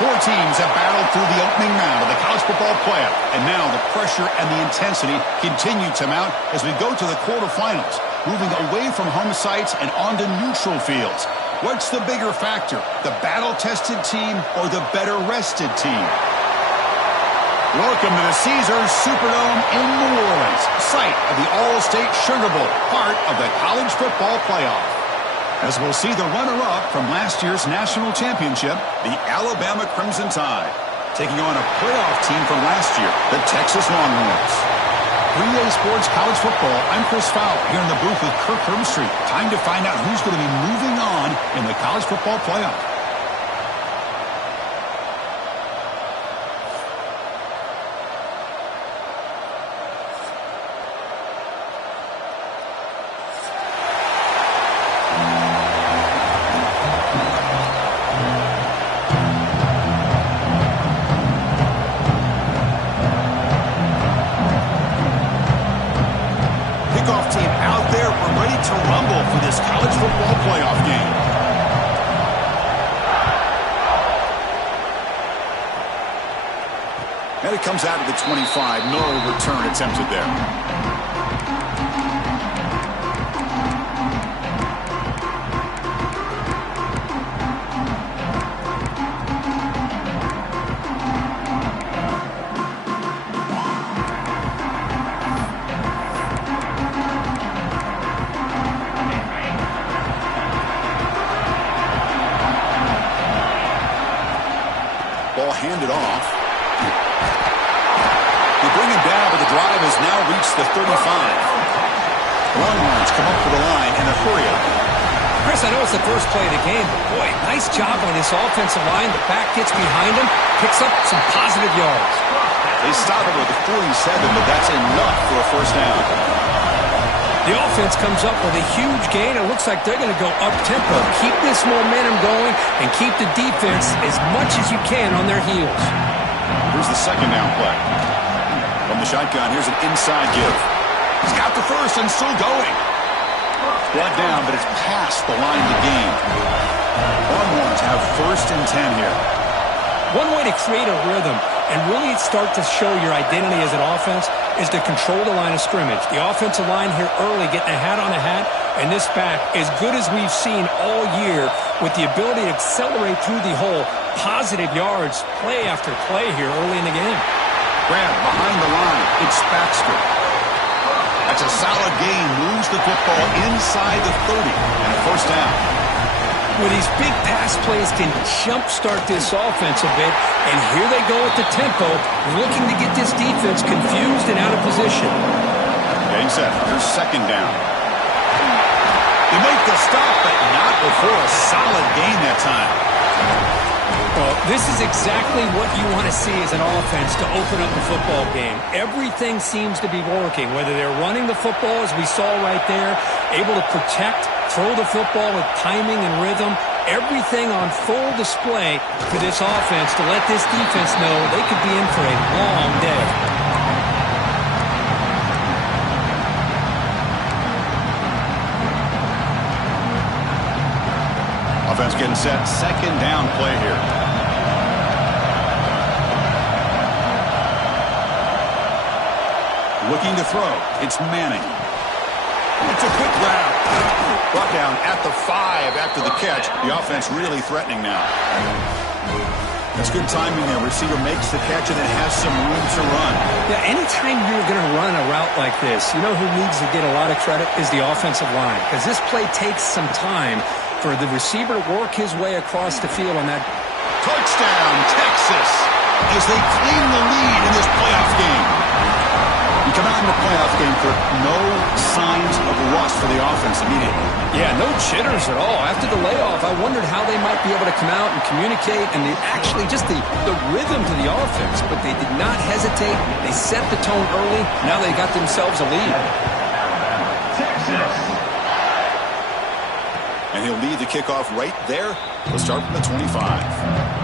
Four teams have battled through the opening round of the college football playoff, and now the pressure and the intensity continue to mount as we go to the quarterfinals, moving away from home sites and onto neutral fields. What's the bigger factor, the battle-tested team or the better-rested team? Welcome to the Caesars Superdome in New Orleans, site of the All-State Sugar Bowl, part of the college football playoff. As we'll see the runner-up from last year's national championship, the Alabama Crimson Tide, taking on a playoff team from last year, the Texas Longhorns. 3A Sports College Football, I'm Chris Fowler here in the booth with Kirk Herbstreit. Time to find out who's going to be moving on in the college football playoff. And it comes out of the 25. No return attempted there. Ball handed off. Bring him down, but the drive has now reached the 35. Longhorns come up to the line in a hurry-up. Chris, I know it's the first play of the game, but boy, nice job on this offensive line. The back gets behind him, picks up some positive yards. They stop it with a 47, but that's enough for a first down. The offense comes up with a huge gain. It looks like they're going to go up-tempo. Keep this momentum going and keep the defense as much as you can on their heels. Here's the second down play. From the shotgun, here's an inside give. He's got the first and still going. Brought down, but it's past the line to gain. Longhorns have first and 10 here. One way to create a rhythm and really start to show your identity as an offense is to control the line of scrimmage. The offensive line here early getting a hat on a hat, and this back, as good as we've seen all year, with the ability to accelerate through the hole, positive yards, play after play here early in the game. Grab behind the line. It's Baxter. That's a solid gain. Moves the football inside the 30 and a first down. Well, these big pass plays can jumpstart this offense a bit, and here they go at the tempo, looking to get this defense confused and out of position. Getting set. Here's second down. They make the stop, but not before a solid gain that time. Well, this is exactly what you want to see as an offense to open up a football game. Everything seems to be working, whether they're running the football, as we saw right there, able to protect, throw the football with timing and rhythm, everything on full display for this offense to let this defense know they could be in for a long day. Offense getting set. Second down play here. Looking to throw. It's Manning. It's a quick grab. Brought down at the 5 after the catch. The offense really threatening now. That's good timing there. Receiver makes the catch and then has some room to run. Yeah, anytime you're going to run a route like this, you know who needs to get a lot of credit is the offensive line, because this play takes some time for the receiver to work his way across the field on that. Touchdown, Texas, as they claim the lead in this playoff game. You come out in the playoff game for no signs of rust for the offense immediately. Yeah, no jitters at all. After the layoff, I wondered how they might be able to come out and communicate and actually just the rhythm to the offense. But they did not hesitate. They set the tone early. Now they got themselves a lead. And he'll lead the kickoff right there. We'll start from the 25.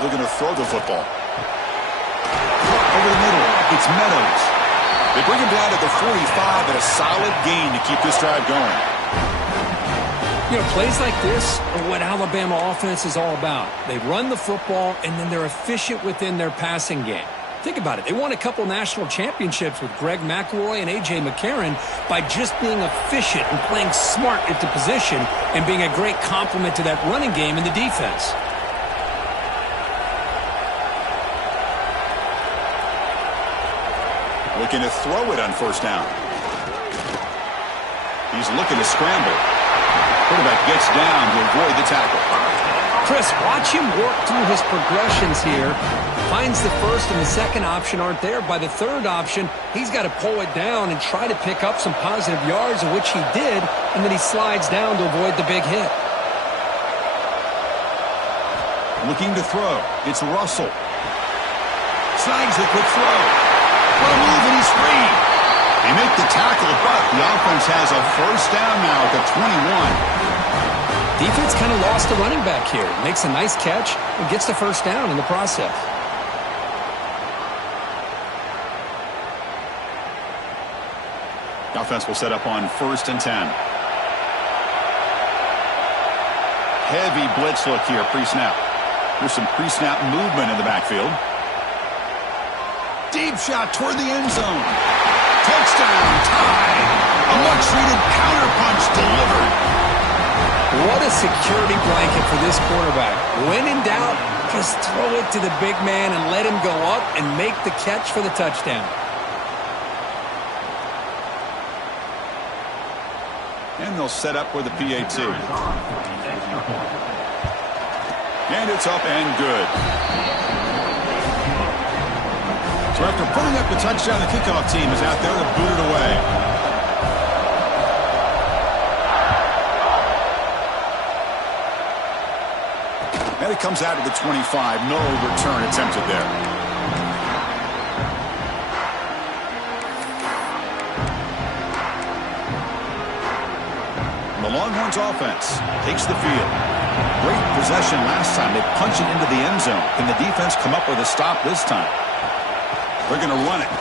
they're going to throw the football. Over the middle, it's Meadows. They bring him down to the 45 at a solid gain to keep this drive going. You know, plays like this are what Alabama offense is all about. They run the football, and then they're efficient within their passing game. Think about it. They won a couple national championships with Greg McElroy and A.J. McCarron by just being efficient and playing smart at the position and being a great complement to that running game in the defense. Looking to throw it on first down. He's looking to scramble. Quarterback gets down to avoid the tackle. Chris, watch him work through his progressions here. Finds the first and the second option aren't there. By the third option, he's got to pull it down and try to pick up some positive yards, of which he did, and then he slides down to avoid the big hit. Looking to throw. It's Russell. Snags the quick throw. What a move, and he's free. They make the tackle, but the offense has a first down now at the 21. Defense kind of lost the running back here. Makes a nice catch and gets the first down in the process. The offense will set up on 1st and 10. Heavy blitz look here, pre-snap. There's some pre-snap movement in the backfield. Deep shot toward the end zone. Touchdown, tie. A much-needed counterpunch delivered. What a security blanket for this quarterback. When in doubt, just throw it to the big man and let him go up and make the catch for the touchdown. And they'll set up with a PAT. And it's up and good. So after putting up the touchdown, the kickoff team is out there to boot it away. And it comes out to the 25. No return attempted there. The Longhorns offense takes the field. Great possession last time. They punch it into the end zone. Can the defense come up with a stop this time? They're going to run it.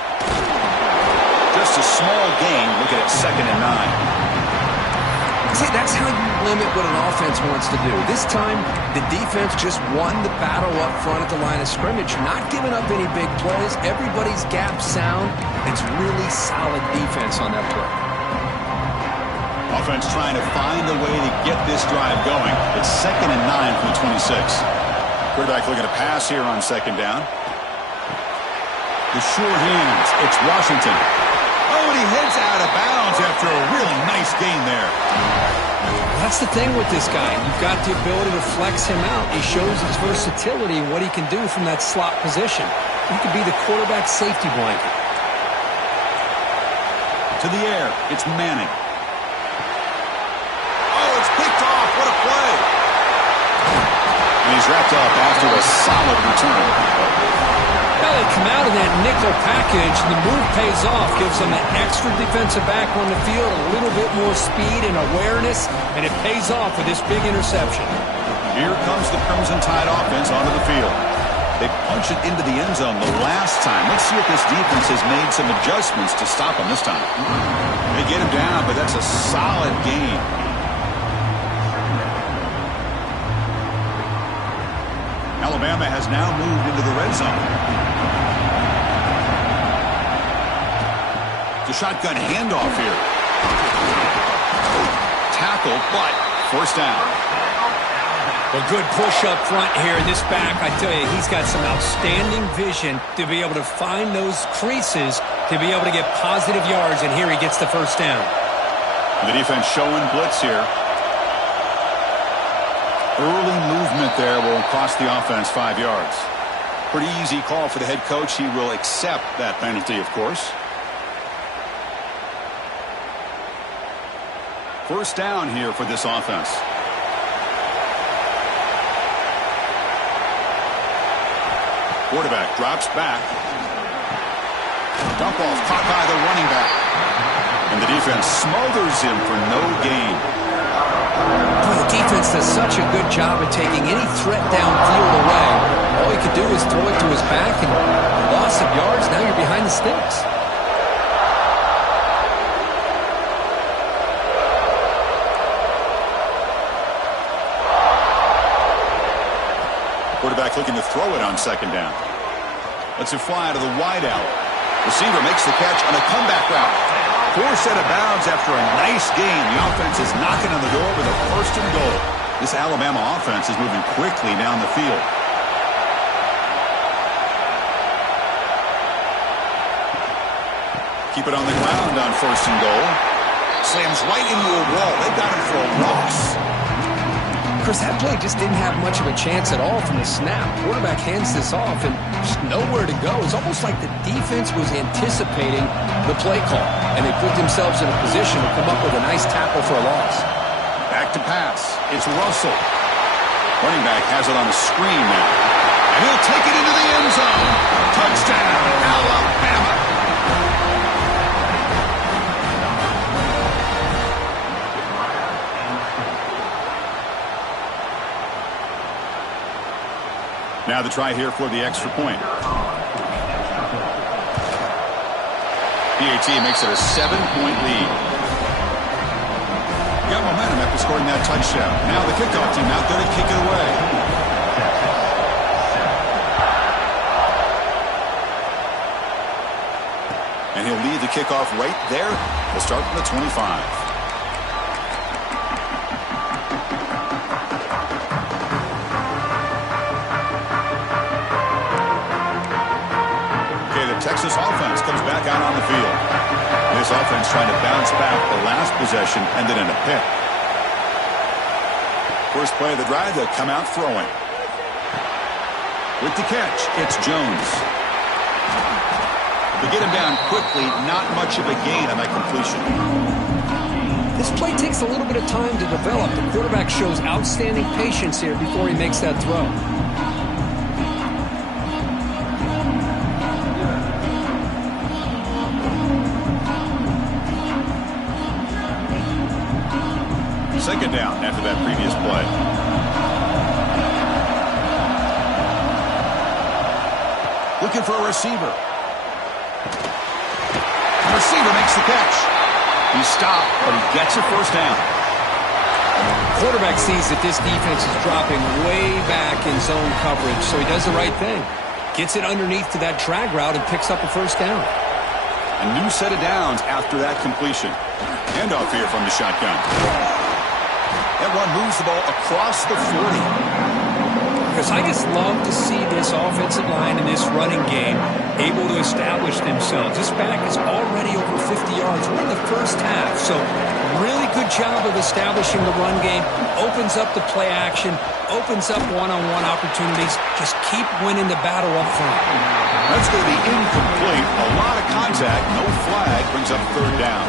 Just a small gain. Look at it, 2nd and 9. See, that's how you limit what an offense wants to do. This time, the defense just won the battle up front at the line of scrimmage, not giving up any big plays. Everybody's gap sound. It's really solid defense on that play. Offense trying to find a way to get this drive going. It's 2nd and 9 from the 26. Quarterback looking to pass here on 2nd down. The short hands. It's Washington. Oh, and he heads out of bounds after a real nice gain there. That's the thing with this guy. You've got the ability to flex him out. He shows his versatility and what he can do from that slot position. He could be the quarterback safety blanket. To the air. It's Manning. Oh, it's picked off. What a play. And he's wrapped up after a solid return. Well, they come out in that nickel package, and the move pays off, gives them an extra defensive back on the field, a little bit more speed and awareness, and it pays off with this big interception. Here comes the Crimson Tide offense onto the field. They punch it into the end zone the last time. Let's see if this defense has made some adjustments to stop him this time. They get him down, but that's a solid gain. Alabama has now moved into the red zone. The shotgun handoff here. Tackle, but first down. A good push up front here in this back. I tell you, he's got some outstanding vision to be able to find those creases to be able to get positive yards, and here he gets the first down. The defense showing blitz here. Early movement there will cost the offense 5 yards. Pretty easy call for the head coach. He will accept that penalty, of course. First down here for this offense. Quarterback drops back. Dump off caught by the running back. And the defense smothers him for no gain. Boy, the defense does such a good job of taking any threat downfield away. All you could do is throw it to his back, and loss of yards, now you're behind the sticks. Quarterback looking to throw it on second down. Lets it fly to the wideout. Receiver makes the catch on a comeback route. Forced out of bounds after a nice gain. The offense is knocking on the door with a first and goal. This Alabama offense is moving quickly down the field. Keep it on the ground on first and goal. Slams right into a wall. They got him for a loss. Chris, that play just didn't have much of a chance at all from the snap. Quarterback hands this off and just nowhere to go. It's almost like the defense was anticipating the play call, and they put themselves in a position to come up with a nice tackle for a loss. Back to pass. It's Russell. Running back has it on a screen now. And he'll take it into the end zone. Touchdown, Alabama. Now the try here for the extra point. PAT makes it a 7-point lead. Got momentum after scoring that touchdown. Now the kickoff team out there to kick it away. And he'll lead the kickoff right there. We'll start from the 25. Texas offense comes back out on the field. This offense trying to bounce back the last possession, ended in a pick. First play of the drive, they'll come out throwing. With the catch, it's Jones. They get him down quickly, not much of a gain on that completion. This play takes a little bit of time to develop. The quarterback shows outstanding patience here before he makes that throw. Second down after that previous play. Looking for a receiver. The receiver makes the catch. He's stopped, but he gets a first down. Quarterback sees that this defense is dropping way back in zone coverage, so he does the right thing. Gets it underneath to that drag route and picks up a first down. A new set of downs after that completion. Handoff here from the shotgun. That one moves the ball across the 40. Because I just love to see this offensive line and this running game able to establish themselves. This back is already over 50 yards. We're in the first half, so really good job of establishing the run game. Opens up the play action, opens up one-on-one opportunities. Just keep winning the battle up front. That's going to be incomplete. A lot of contact, no flag, brings up third down.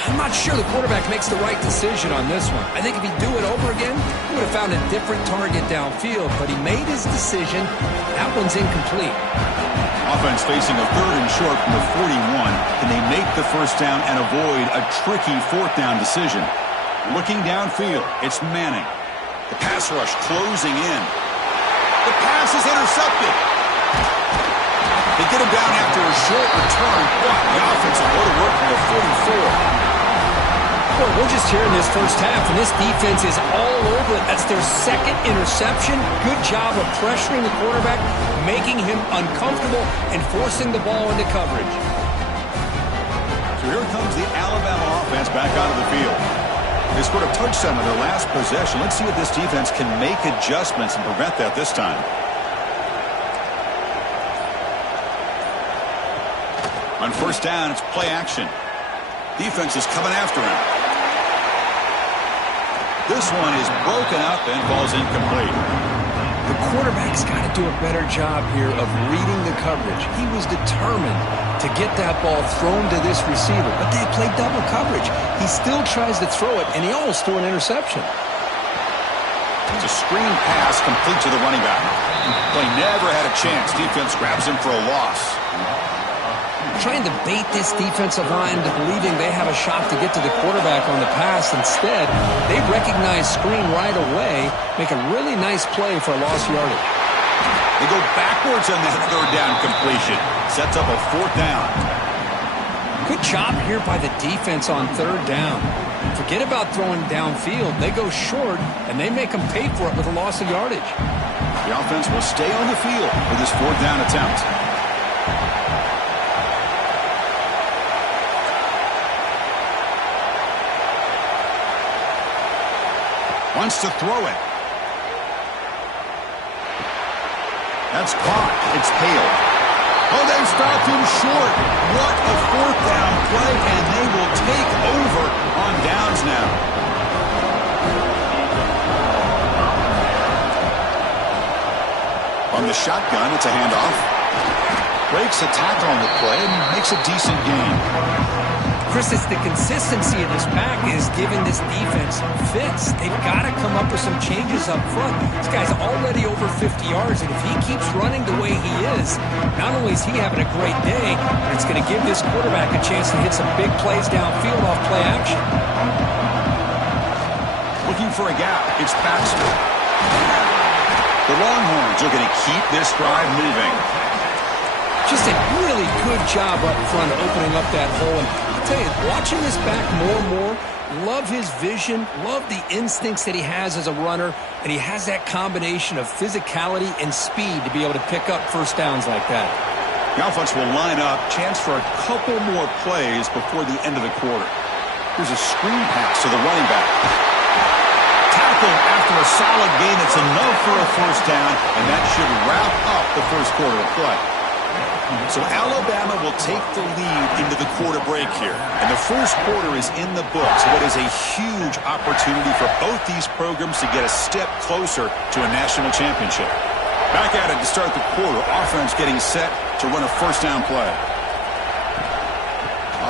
I'm not sure the quarterback makes the right decision on this one. I think if he'd do it over again, he would have found a different target downfield, but he made his decision. That one's incomplete. Offense facing a third and short from the 41. Can they make the first down and avoid a tricky fourth down decision? Looking downfield, it's Manning. The pass rush closing in. The pass is intercepted. They get him down after a short return. What? The offense will go to work from the 44. Well, we're just here in this first half, and this defense is all over it. That's their second interception. Good job of pressuring the quarterback, making him uncomfortable, and forcing the ball into coverage. So here comes the Alabama offense back onto the field. They scored a touchdown on their last possession. Let's see if this defense can make adjustments and prevent that this time. On first down, it's play action. Defense is coming after him. This one is broken up and falls incomplete. The quarterback's got to do a better job here of reading the coverage. He was determined to get that ball thrown to this receiver, but they played double coverage. He still tries to throw it, and he almost threw an interception. It's a screen pass complete to the running back. Play never had a chance. Defense grabs him for a loss. trying to bait this defensive line into believing they have a shot to get to the quarterback on the pass. Instead, they recognize screen right away, make a really nice play for a lost yardage. They go backwards on that third down completion. Sets up a fourth down. Good job here by the defense on third down. Forget about throwing downfield. They go short, and they make them pay for it with a loss of yardage. The offense will stay on the field for this fourth down attempt. Wants to throw it. That's caught. It's Hale. Oh, they stopped him short. What a fourth down play, and they will take over on downs now. On the shotgun, it's a handoff. Breaks a tackle on the play and makes a decent gain. Chris, it's the consistency of this pack is giving this defense fits. They've got to come up with some changes up front. This guy's already over 50 yards, and if he keeps running the way he is, not only is he having a great day, but it's going to give this quarterback a chance to hit some big plays downfield off play action. Looking for a gap. It's Baxter. The Longhorns are going to keep this drive moving. Just a really good job up front opening up that hole. And I'll tell you, watching this back more and more, love his vision, love the instincts that he has as a runner, and he has that combination of physicality and speed to be able to pick up first downs like that. The offense will line up, chance for a couple more plays before the end of the quarter. Here's a screen pass to the running back. Tackled after a solid gain. It's enough for a first down, and that should wrap up the first quarter of play. So Alabama will take the lead into the quarter break here. And the first quarter is in the books. What is a huge opportunity for both these programs to get a step closer to a national championship. Back at it to start the quarter. Offense getting set to run a first down play.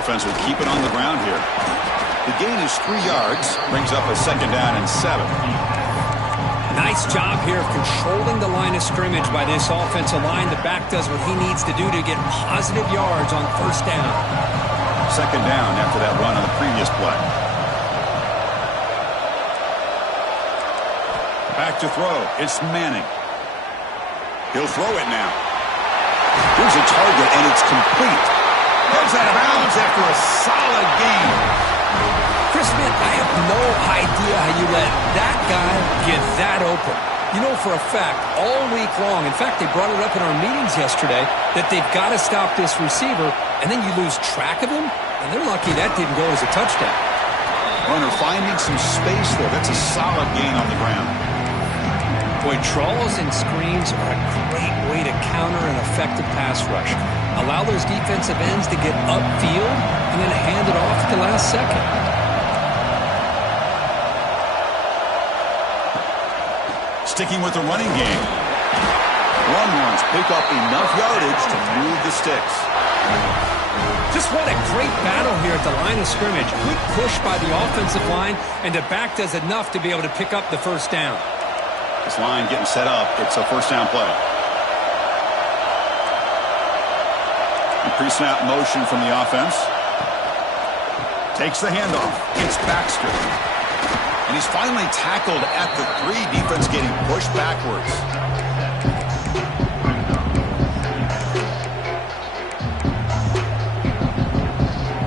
Offense will keep it on the ground here. The gain is 3 yards. Brings up a second down and 7. Nice job here of controlling the line of scrimmage by this offensive line. The back does what he needs to do to get positive yards on first down. Second down after that run on the previous play. Back to throw. It's Manning. He'll throw it now. Here's a target, and it's complete. Goes out of bounds after a solid gain. Chris, man, I have no idea how you let that guy get that open. You know for a fact, all week long, in fact, they brought it up in our meetings yesterday, that they've got to stop this receiver, and then you lose track of him, and they're lucky that didn't go as a touchdown. Runner finding some space there. That's a solid gain on the ground. Boy, draws and screens are a great way to counter an effective pass rush. Allow those defensive ends to get upfield and then hand it off at the last second. Sticking with the running game. Longhorns pick up enough yardage to move the sticks. Just what a great battle here at the line of scrimmage. Good push by the offensive line, and the back does enough to be able to pick up the first down. This line getting set up. It's a first down play. Pre-snap motion from the offense. Takes the handoff. It's Baxter. And he's finally tackled at the 3. Defense getting pushed backwards.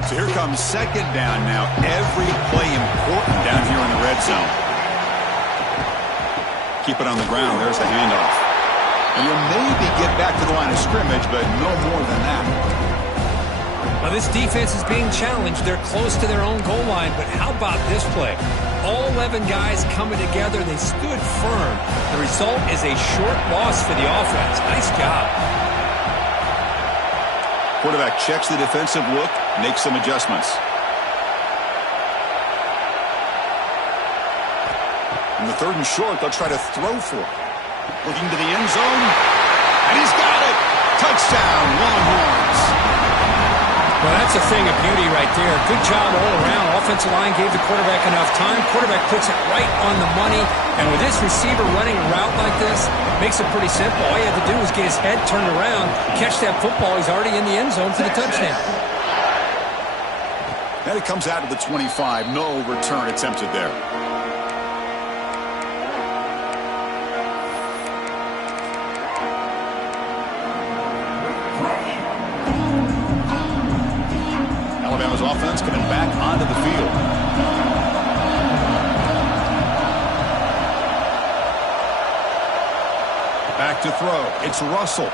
So here comes second down now. Every play important down here in the red zone. Keep it on the ground. There's the handoff. And you'll maybe get back to the line of scrimmage, but no more than that. Well, this defense is being challenged. They're close to their own goal line, but how about this play? All 11 guys coming together. They stood firm. The result is a short loss for the offense. Nice job. Quarterback checks the defensive look, makes some adjustments. In the third and short, they'll try to throw for it. Looking to the end zone, and he's got it. Touchdown, Longhorns. Well, that's a thing of beauty right there. Good job all around. Offensive line gave the quarterback enough time. Quarterback puts it right on the money. And with this receiver running a route like this, makes it pretty simple. All you have to do is get his head turned around, catch that football. He's already in the end zone for the touchdown. And it comes out to the 25. No return attempted there. Alabama's offense coming back onto the field. Back to throw. It's Russell.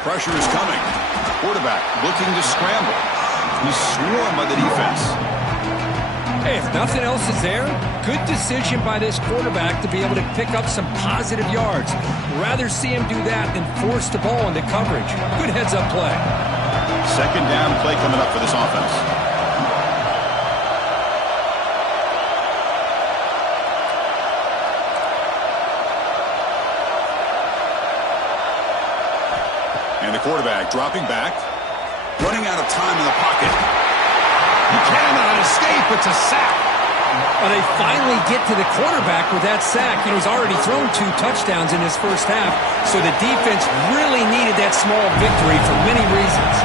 Pressure is coming. Quarterback looking to scramble. He's swarmed by the defense. Hey, if nothing else is there, good decision by this quarterback to be able to pick up some positive yards. Rather see him do that than force the ball into coverage. Good heads-up play. Second down play coming up for this offense. And the quarterback dropping back. Running out of time in the pocket. He cannot escape. It's a sack. Well, they finally get to the quarterback with that sack. You know, he's already thrown 2 touchdowns in his first half, so the defense really needed that small victory for many reasons.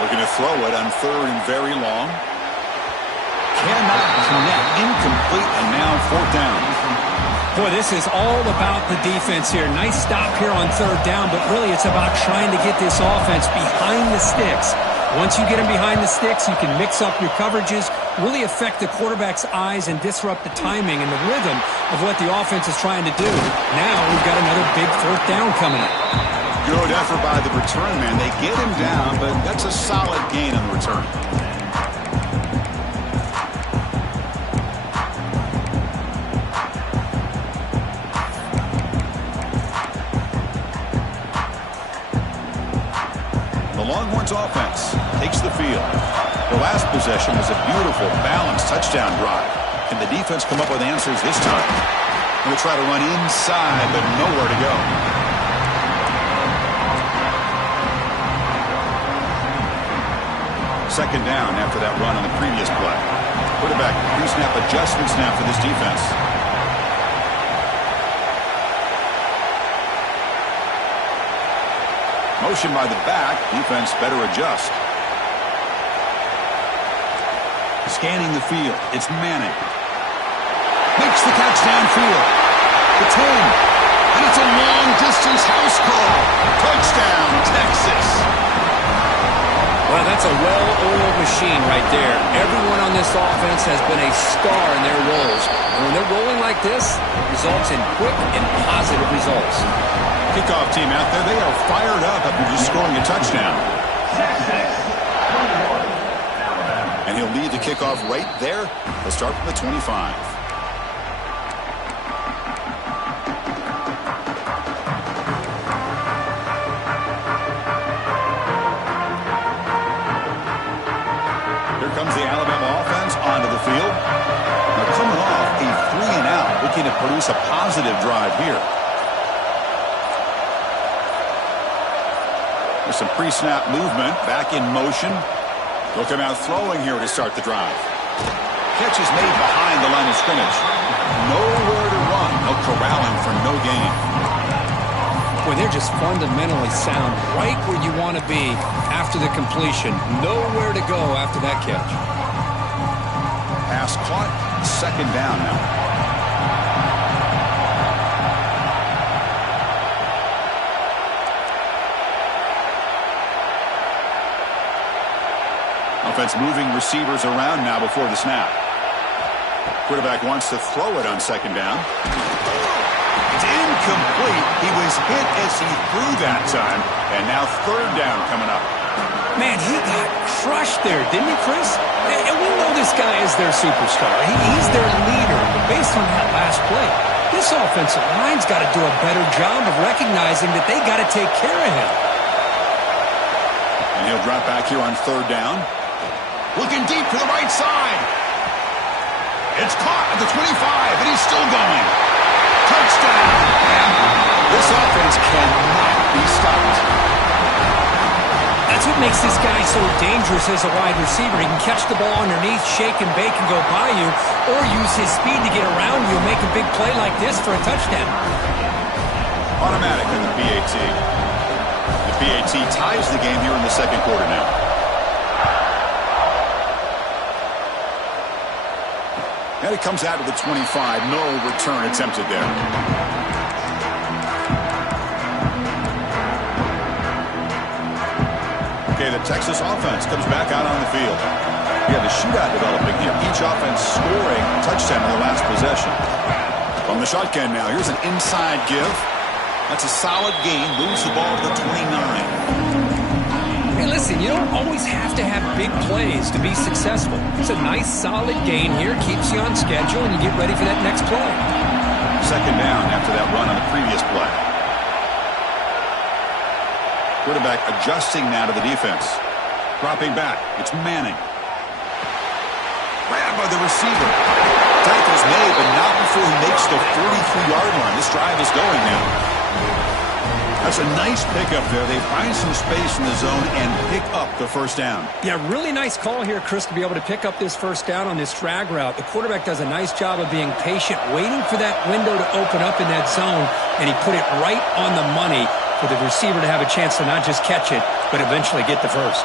Looking to throw it on third and very long. Cannot connect. Incomplete, and now fourth down. Boy, this is all about the defense here. Nice stop here on third down, but really it's about trying to get this offense behind the sticks. Once you get them behind the sticks, you can mix up your coverages, really affect the quarterback's eyes and disrupt the timing and the rhythm of what the offense is trying to do. Now we've got another big fourth down coming up. Good effort by the return man. They get him down, but that's a solid gain on the return. The Longhorns offense takes the field. The last possession was a beautiful, balanced touchdown drive. Can the defense come up with answers this time? Going to try to run inside, but nowhere to go. Second down after that run on the previous play. Quarterback pre-snap adjustment snap for this defense. Motion by the back. Defense better adjust. Scanning the field. It's Manning. Makes the catch downfield. The 10. And it's a long-distance house call. Touchdown, Texas. Well, that's a well-oiled machine right there. Everyone on this offense has been a star in their roles. And when they're rolling like this, it results in quick and positive results. Kickoff team out there, they are fired up after just scoring a touchdown. And he'll lead the kickoff right there. He'll start from the 25. Comes the Alabama offense onto the field. Now coming off a 3-and-out, looking to produce a positive drive here. There's some pre-snap movement, back in motion. They'll come out throwing here to start the drive. Catch is made behind the line of scrimmage. Nowhere to run. No corralling for no gain. Boy, they're just fundamentally sound right where you want to be after the completion. Nowhere to go after that catch. Pass caught. Second down now. Offense moving receivers around now before the snap. Quarterback wants to throw it on second down. It's incomplete. He was hit as he threw that time. And now third down coming up. Man, he got crushed there, didn't he, Chris? And we know this guy is their superstar. He's their leader. But based on that last play, this offensive line's got to do a better job of recognizing that they got to take care of him. And he'll drop back here on third down. Looking deep to the right side. It's caught at the 25, and he's still going. Touchdown. This offense cannot be stopped. That's what makes this guy so dangerous as a wide receiver. He can catch the ball underneath, shake and bake and go by you, or use his speed to get around you and make a big play like this for a touchdown. Automatic in the PAT. The PAT ties the game here in the second quarter now. And it comes out to the 25. No return attempted there. Okay, the Texas offense comes back out on the field. We have a shootout developing here. Each offense scoring a touchdown in the last possession. From the shotgun now, here's an inside give. That's a solid gain. Moves the ball to the 29. Hey, listen, you don't always have to have big plays to be successful. It's a nice, solid gain here. Keeps you on schedule, and you get ready for that next play. Second down after that run on the previous play. Quarterback adjusting now to the defense. Dropping back. It's Manning. Grabbed by the receiver. Tackle's made, but not before he makes the 43-yard line. This drive is going now. That's a nice pickup there. They find some space in the zone and pick up the first down. Yeah, really nice call here, Chris, to be able to pick up this first down on this drag route. The quarterback does a nice job of being patient, waiting for that window to open up in that zone, and he put it right on the money for the receiver to have a chance to not just catch it, but eventually get the first.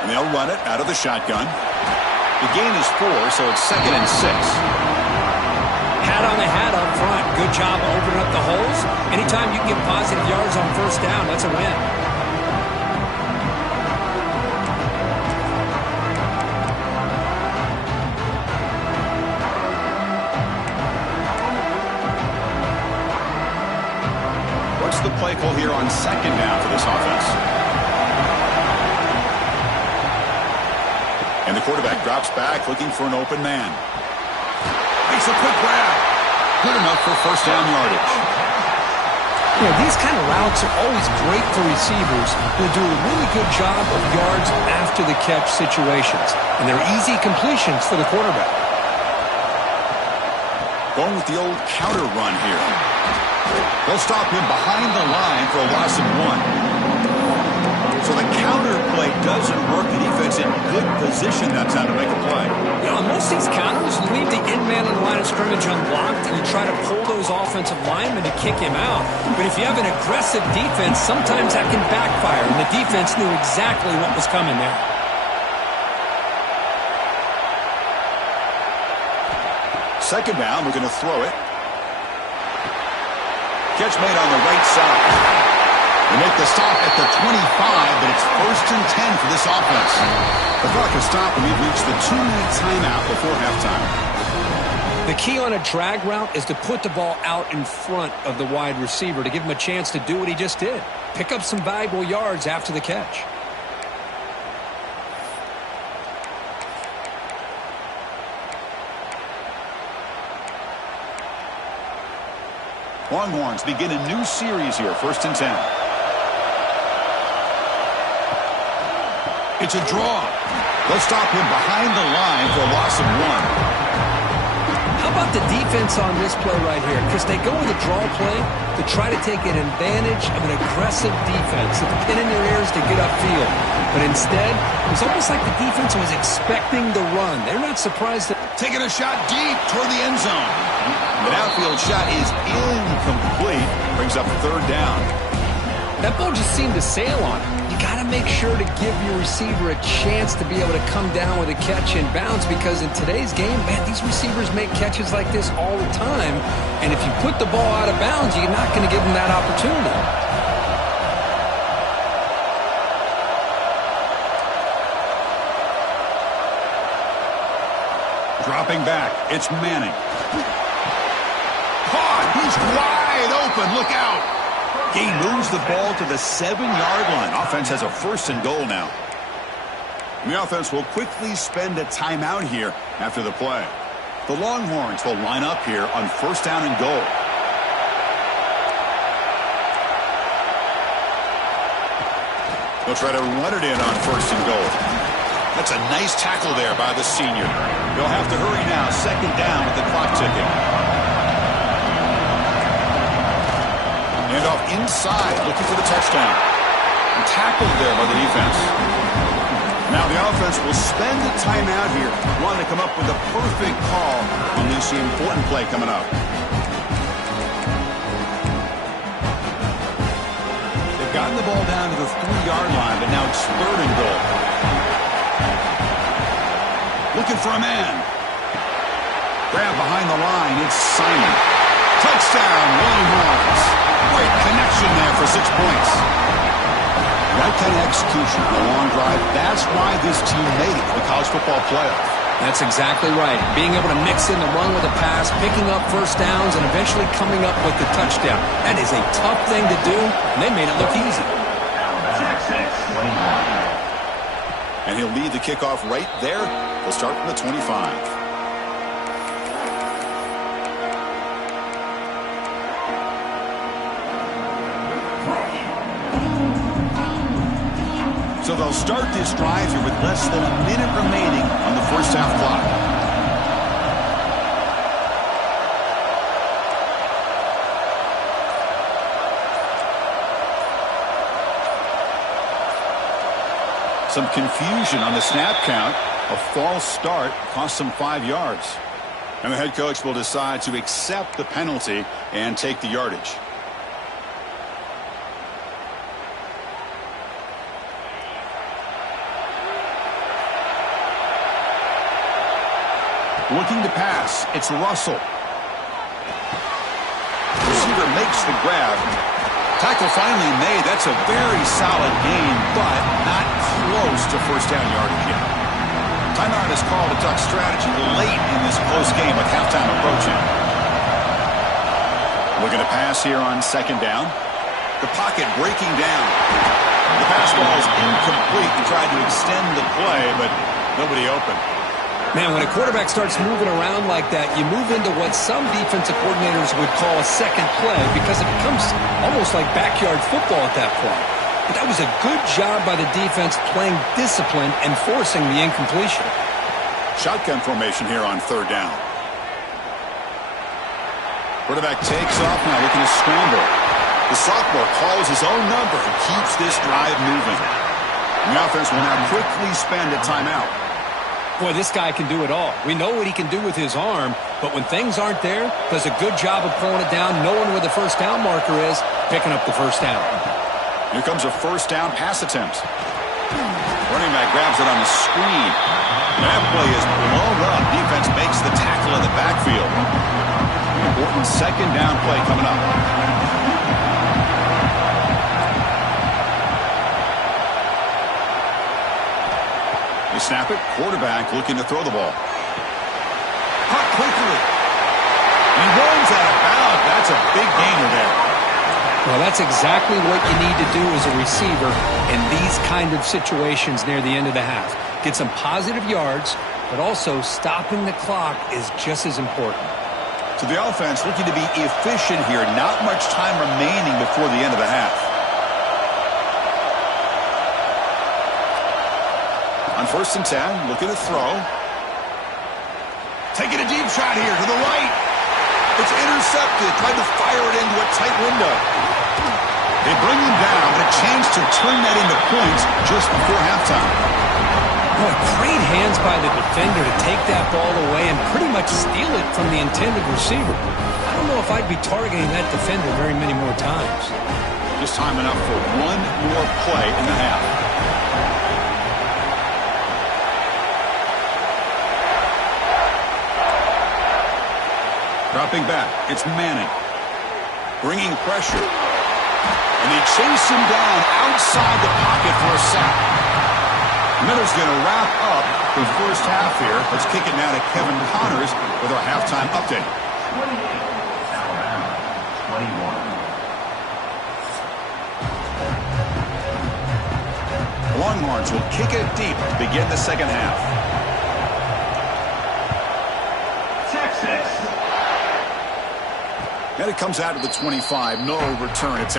And they'll run it out of the shotgun. The gain is 4, so it's 2nd and 6. Hat on the hat up front. Good job opening up the holes. Anytime you can get positive yards on first down, that's a win. What's the play call here on second down for this offense? And the quarterback drops back looking for an open man. Makes a quick grab. Good enough for first down yardage. You know, these kind of routes are always great for receivers who do a really good job of yards after the catch situations. And they're easy completions for the quarterback. Going with the old counter run here. They'll stop him behind the line for a loss of 1. So the counter play doesn't work. The defense in good position that time to make a play. You know, on most of these counters, you leave the end man on the line of scrimmage unblocked, and you try to pull those offensive linemen to kick him out. But if you have an aggressive defense, sometimes that can backfire, and the defense knew exactly what was coming there. Second down, we're going to throw it. Catch made on the right side. They make the stop at the 25, but it's 1st and 10 for this offense. The clock has stopped, and we've reached the 2-minute timeout before halftime. The key on a drag route is to put the ball out in front of the wide receiver to give him a chance to do what he just did. Pick up some valuable yards after the catch. Longhorns begin a new series here, 1st and 10. It's a draw. They'll stop him behind the line for a loss of 1. How about the defense on this play right here? Chris, they go with a draw play to try to take an advantage of an aggressive defense, a pin in their ears to get upfield. But instead, it was almost like the defense was expecting the run. They're not surprised. Taking a shot deep toward the end zone. The outfield shot is incomplete. Brings up 3rd down. That ball just seemed to sail on it. You got to make sure to give your receiver a chance to be able to come down with a catch and bounce, because in today's game, man, these receivers make catches like this all the time. And if you put the ball out of bounds, you're not going to give them that opportunity. Dropping back, it's Manning. Caught! He's wide open. Look out! He moves the ball to the 7-yard line. Offense has a 1st and goal now. And the offense will quickly spend a timeout here after the play. The Longhorns will line up here on 1st down and goal. They'll try to run it in on 1st and goal. That's a nice tackle there by the senior. They'll have to hurry now. 2nd down with the clock ticking. And off inside, looking for the touchdown. And tackled there by the defense. Now the offense will spend the timeout here, wanting to come up with a perfect call on this important play coming up. They've gotten the ball down to the 3-yard line, but now it's 3rd and goal. Looking for a man. Grab behind the line. It's Simon. Touchdown, Longhorns. Great connection there for 6 points. That kind of execution on a long drive, that's why this team made it to the college football playoff. That's exactly right. Being able to mix in the run with a pass, picking up 1st downs, and eventually coming up with the touchdown. That is a tough thing to do, and they made it look easy. And he'll lead the kickoff right there. They'll start from the 25. So they'll start this drive here with less than a minute remaining on the 1st half clock. Some confusion on the snap count. A false start cost them 5 yards. And the head coach will decide to accept the penalty and take the yardage. Looking to pass. It's Russell. Receiver makes the grab. Tackle finally made. That's a very solid gain, but not close to 1st down yardage yet. Timeout is called to talk strategy late in this close game with halftime approaching. Looking to pass here on 2nd down. The pocket breaking down. The pass ball is incomplete. He tried to extend the play, but nobody open. Man, when a quarterback starts moving around like that, you move into what some defensive coordinators would call a second play because it becomes almost like backyard football at that point. But that was a good job by the defense playing discipline and forcing the incompletion. Shotgun formation here on 3rd down. Quarterback takes off now, looking to scramble. The sophomore calls his own number and keeps this drive moving. And the offense will now quickly spend a timeout. Boy, this guy can do it all. We know what he can do with his arm, but when things aren't there, does a good job of pulling it down, knowing where the 1st down marker is, picking up the 1st down. Here comes a 1st down pass attempt. Running back grabs it on the screen. That play is blown up. Defense makes the tackle in the backfield. Important 2nd down play coming up. Snap it. Quarterback looking to throw the ball. Caught quickly. He runs out of bounds. That's a big gainer there. Well, that's exactly what you need to do as a receiver in these kind of situations near the end of the half. Get some positive yards, but also stopping the clock is just as important. So the offense looking to be efficient here. Not much time remaining before the end of the half. On 1st and 10, looking to throw. Taking a deep shot here to the right. It's intercepted. Tried to fire it into a tight window. They bring him down, but a chance to turn that into points just before halftime. Boy, great hands by the defender to take that ball away and pretty much steal it from the intended receiver. I don't know if I'd be targeting that defender very many more times. Just time enough for one more play in the half. Dropping back, it's Manning. Bringing pressure. And they chase him down outside the pocket for a sack. Miller's going to wrap up the 1st half here. Let's kick it now to Kevin Connors with our halftime update. 21. Longhorns will kick it deep to begin the 2nd half. And it comes out to the 25. No return. It's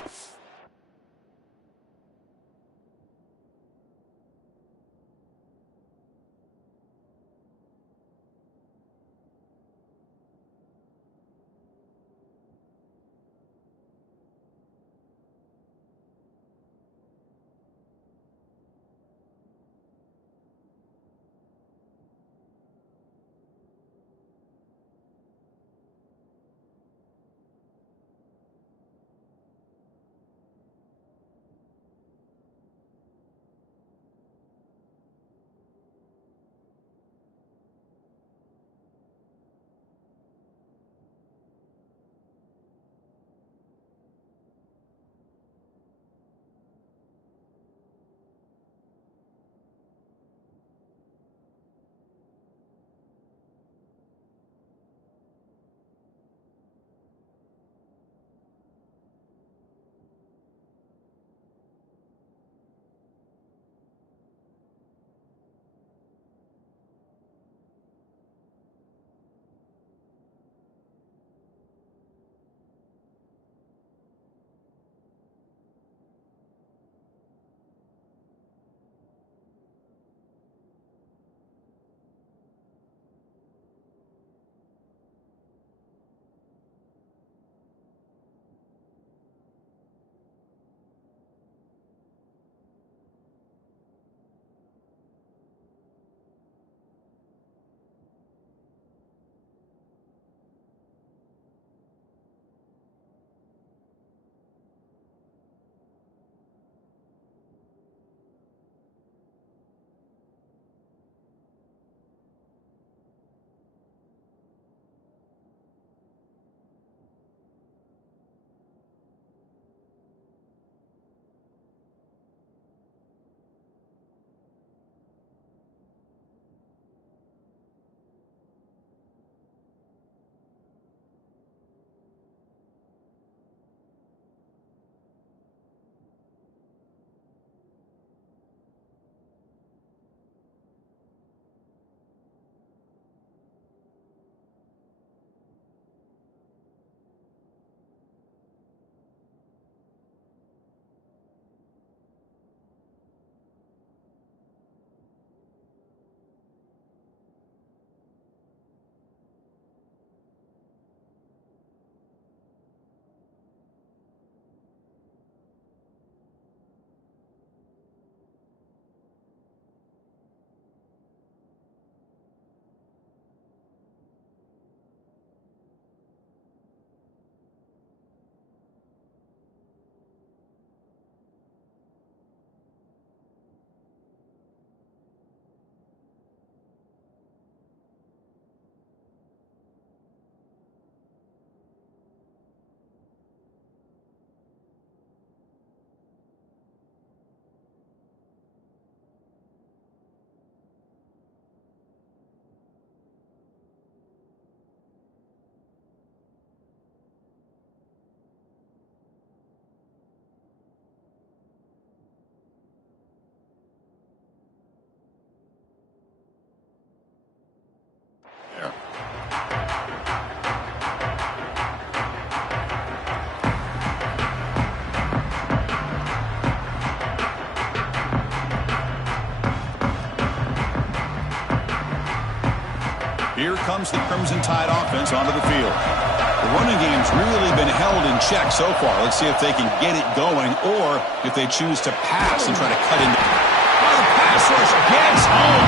comes the Crimson Tide offense onto the field. The running game's really been held in check so far. Let's see if they can get it going or if they choose to pass and try to cut into. Oh, the pass rush gets home.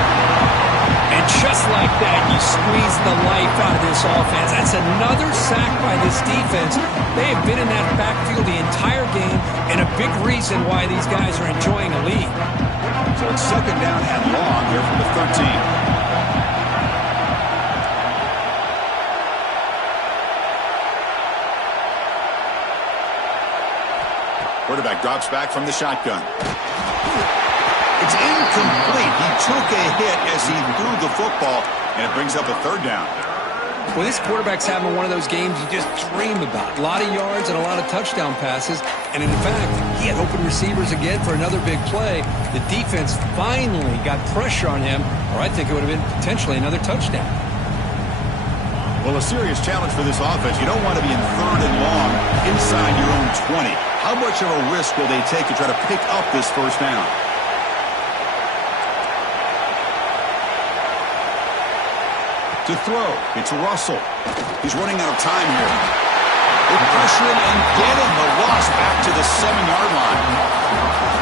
And just like that, you squeeze the life out of this offense. That's another sack by this defense. They have been in that backfield the entire game, and a big reason why these guys are enjoying a lead. So it's second down and long here from the 13. Quarterback drops back from the shotgun. It's incomplete. He took a hit as he threw the football, and it brings up a third down. Well, this quarterback's having one of those games you just dream about. A lot of yards and a lot of touchdown passes. And in fact, he had open receivers again for another big play. The defense finally got pressure on him, or I think it would have been potentially another touchdown. Well, a serious challenge for this offense. You don't want to be in third and long inside your own 20. How much of a risk will they take to try to pick up this first down? To throw, it's Russell. He's running out of time here. They pressure him and get him. The loss back to the 7-yard line.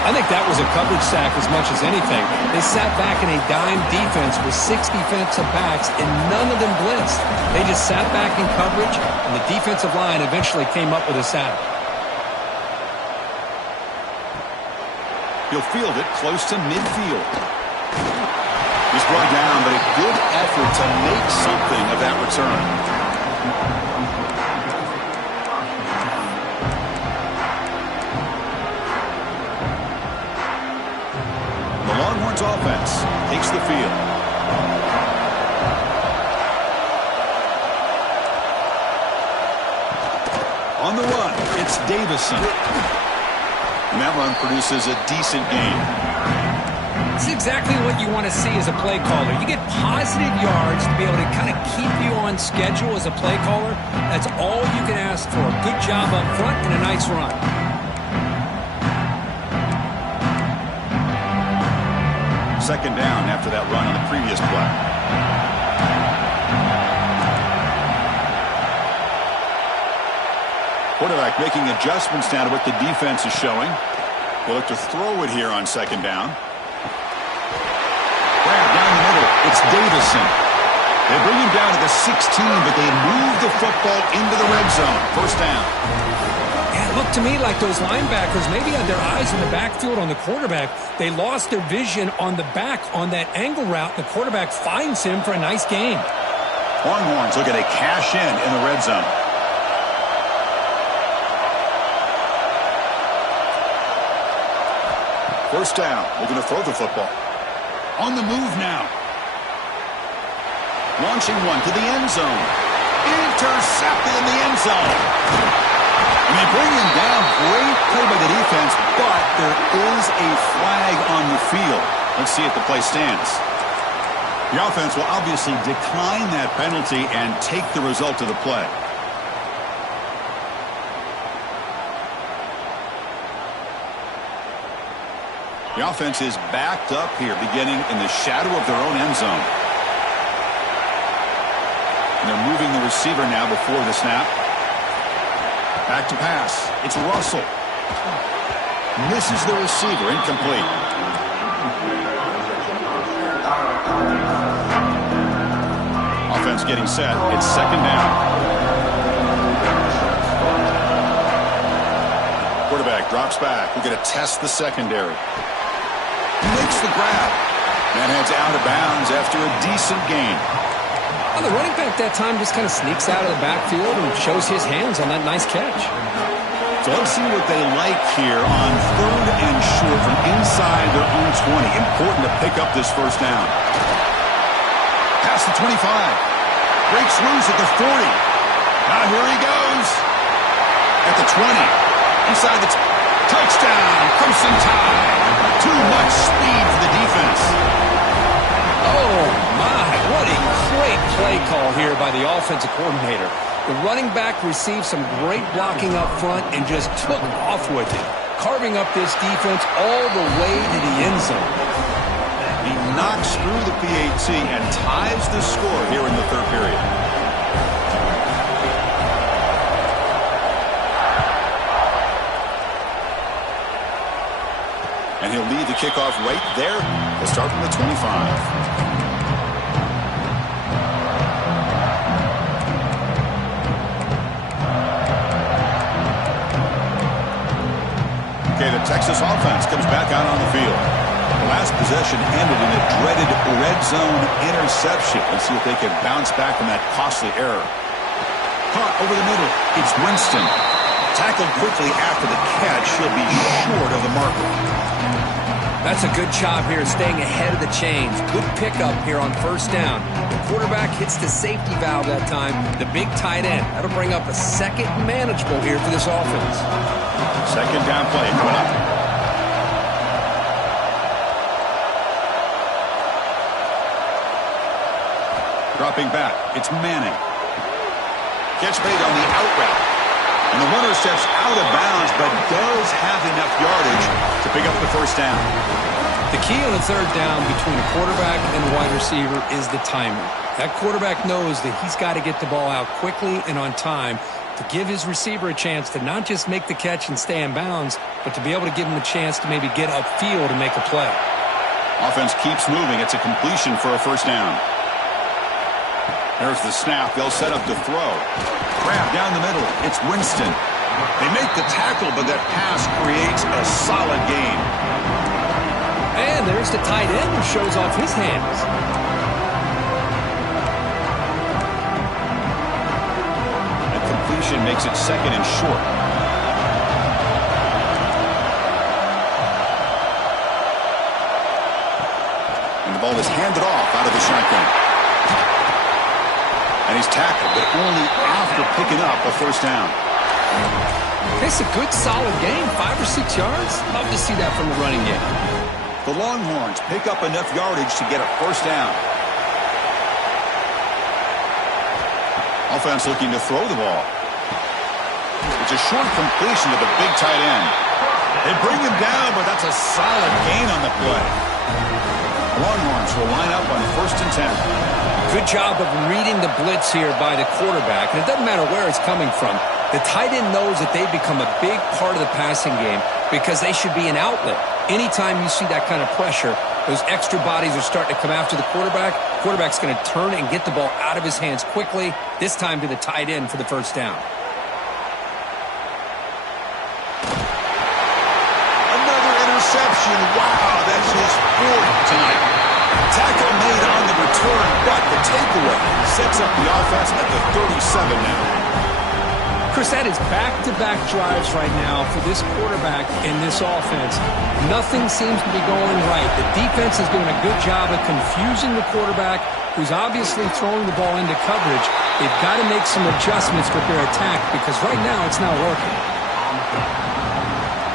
I think that was a coverage sack as much as anything. They sat back in a dime defense with 6 defensive backs, and none of them blitzed. They just sat back in coverage, and the defensive line eventually came up with a sack. He'll field it close to midfield. He's brought down, but a good effort to make something of that return. The Longhorns offense takes the field. On the run, it's Davison. And that run produces a decent gain. It's exactly what you want to see as a play caller. You get positive yards to be able to kind of keep you on schedule as a play caller. That's all you can ask for. Good job up front and a nice run. Second down after that run on the previous play. Quarterback making adjustments now to what the defense is showing. They'll look to throw it here on second down. Down the middle, it's Davison. They bring him down to the 16, but they move the football into the red zone. First down. Yeah, it looked to me like those linebackers maybe had their eyes in the backfield on the quarterback. They lost their vision on the back on that angle route. The quarterback finds him for a nice gain. Longhorns looking to cash in the red zone. First down, looking to throw the football. On the move now. Launching one to the end zone. Intercepted in the end zone. And they bring him down. Great play by the defense, but there is a flag on the field. Let's see if the play stands. The offense will obviously decline that penalty and take the result of the play. The offense is backed up here, beginning in the shadow of their own end zone. And they're moving the receiver now before the snap. Back to pass. It's Russell. Misses the receiver, incomplete. Offense getting set. It's second down. Quarterback drops back. We're going to test the secondary. Makes the grab. And heads out of bounds after a decent gain. Well, the running back that time just kind of sneaks out of the backfield and shows his hands on that nice catch. So let's see what they like here on third and short from inside their own 20. Important to pick up this first down. Past the 25. Breaks loose at the 40. Now here he goes. At the 20. Inside the touchdown. Crimson Tide. Too much speed for the defense. Oh, my. What a great play call here by the offensive coordinator. The running back received some great blocking up front and just took off with it, carving up this defense all the way to the end zone. He knocks through the PAT and ties the score here in the third period. And he'll lead the kickoff right there. They'll start from the 25. Okay, the Texas offense comes back out on the field. The last possession ended in a dreaded red zone interception. Let's see if they can bounce back from that costly error. Caught over the middle. It's Winston. Tackled quickly after the catch. He'll be short of the marker. That's a good job here, staying ahead of the chains. Good pickup here on first down. The quarterback hits the safety valve that time. The big tight end. That'll bring up a second manageable here for this offense. Second down play coming up. Dropping back. It's Manning. Catch made on the out route. And the runner steps out of bounds, but does have enough yardage to pick up the first down. The key on a third down between a quarterback and a wide receiver is the timing. That quarterback knows that he's got to get the ball out quickly and on time to give his receiver a chance to not just make the catch and stay in bounds, but to be able to give him a chance to maybe get upfield and make a play. Offense keeps moving. It's a completion for a first down. There's the snap. They'll set up to throw. Grab down the middle. It's Winston. They make the tackle, but that pass creates a solid gain. And there's the tight end who shows off his hands. That completion makes it second and short. And the ball is handed off out of the shotgun. And he's tackled, but only after picking up a first down. It's a good, solid game. 5 or 6 yards. Love to see that from the running game. The Longhorns pick up enough yardage to get a first down. Offense looking to throw the ball. It's a short completion to the big tight end. They bring him down, but that's a solid gain on the play. Longhorns will line up on first and 10. Good job of reading the blitz here by the quarterback. And it doesn't matter where it's coming from. The tight end knows that they've become a big part of the passing game because they should be an outlet. Anytime you see that kind of pressure, those extra bodies are starting to come after the quarterback. Quarterback's going to turn and get the ball out of his hands quickly, this time to the tight end for the first down. Another interception. Wow, that's his fourth tonight. Tackle made on the return, but the takeaway sets up the offense at the 37 now. Chris, that is back-to-back drives right now for this quarterback and this offense. Nothing seems to be going right. The defense is doing a good job of confusing the quarterback, who's obviously throwing the ball into coverage. They've got to make some adjustments with their attack because right now it's not working.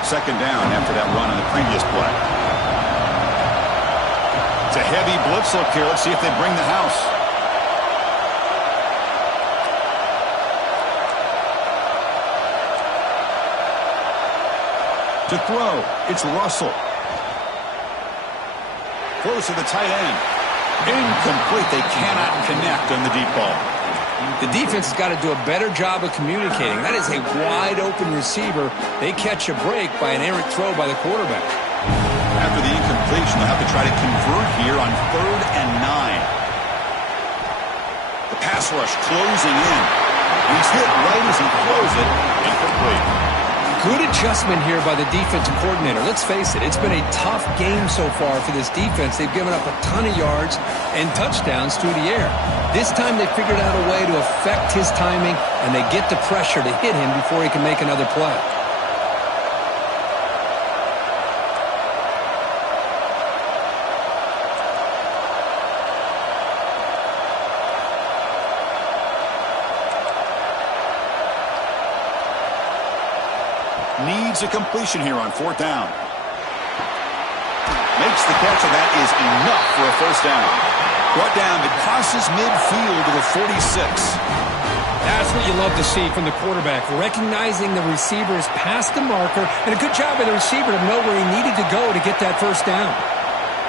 Second down after that run on the previous play. It's a heavy blitz look here. Let's see if they bring the house. To throw, it's Russell. Close to the tight end. Incomplete. They cannot connect on the deep ball. The defense has got to do a better job of communicating. That is a wide-open receiver. They catch a break by an errant throw by the quarterback. After the incompletion, they'll have to try to convert here on 3rd and 9. The pass rush closing in. He's hit right as he throws it. Incomplete. Good adjustment here by the defensive coordinator. Let's face it, it's been a tough game so far for this defense. They've given up a ton of yards and touchdowns through the air. This time they figured out a way to affect his timing, and they get the pressure to hit him before he can make another play. Needs a completion here on 4th down. Makes the catch, and that is enough for a first down. Brought down to crosses midfield to the 46. That's what you love to see from the quarterback, recognizing the receiver is past the marker, and a good job by the receiver to know where he needed to go to get that first down.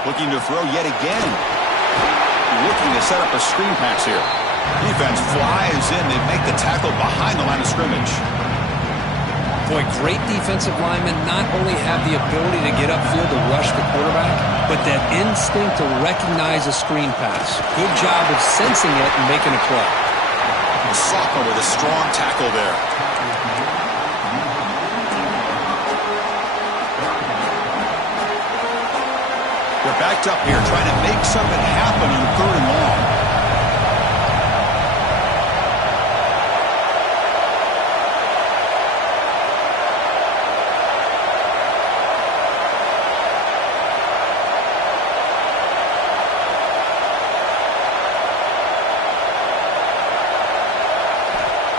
Looking to throw yet again. Looking to set up a screen pass here. Defense flies in. They make the tackle behind the line of scrimmage. Boy, great defensive linemen not only have the ability to get upfield to rush the quarterback, but that instinct to recognize a screen pass. Good job of sensing it and making a play. The sophomore with a strong tackle there. They're backed up here trying to make something happen on 3rd and long.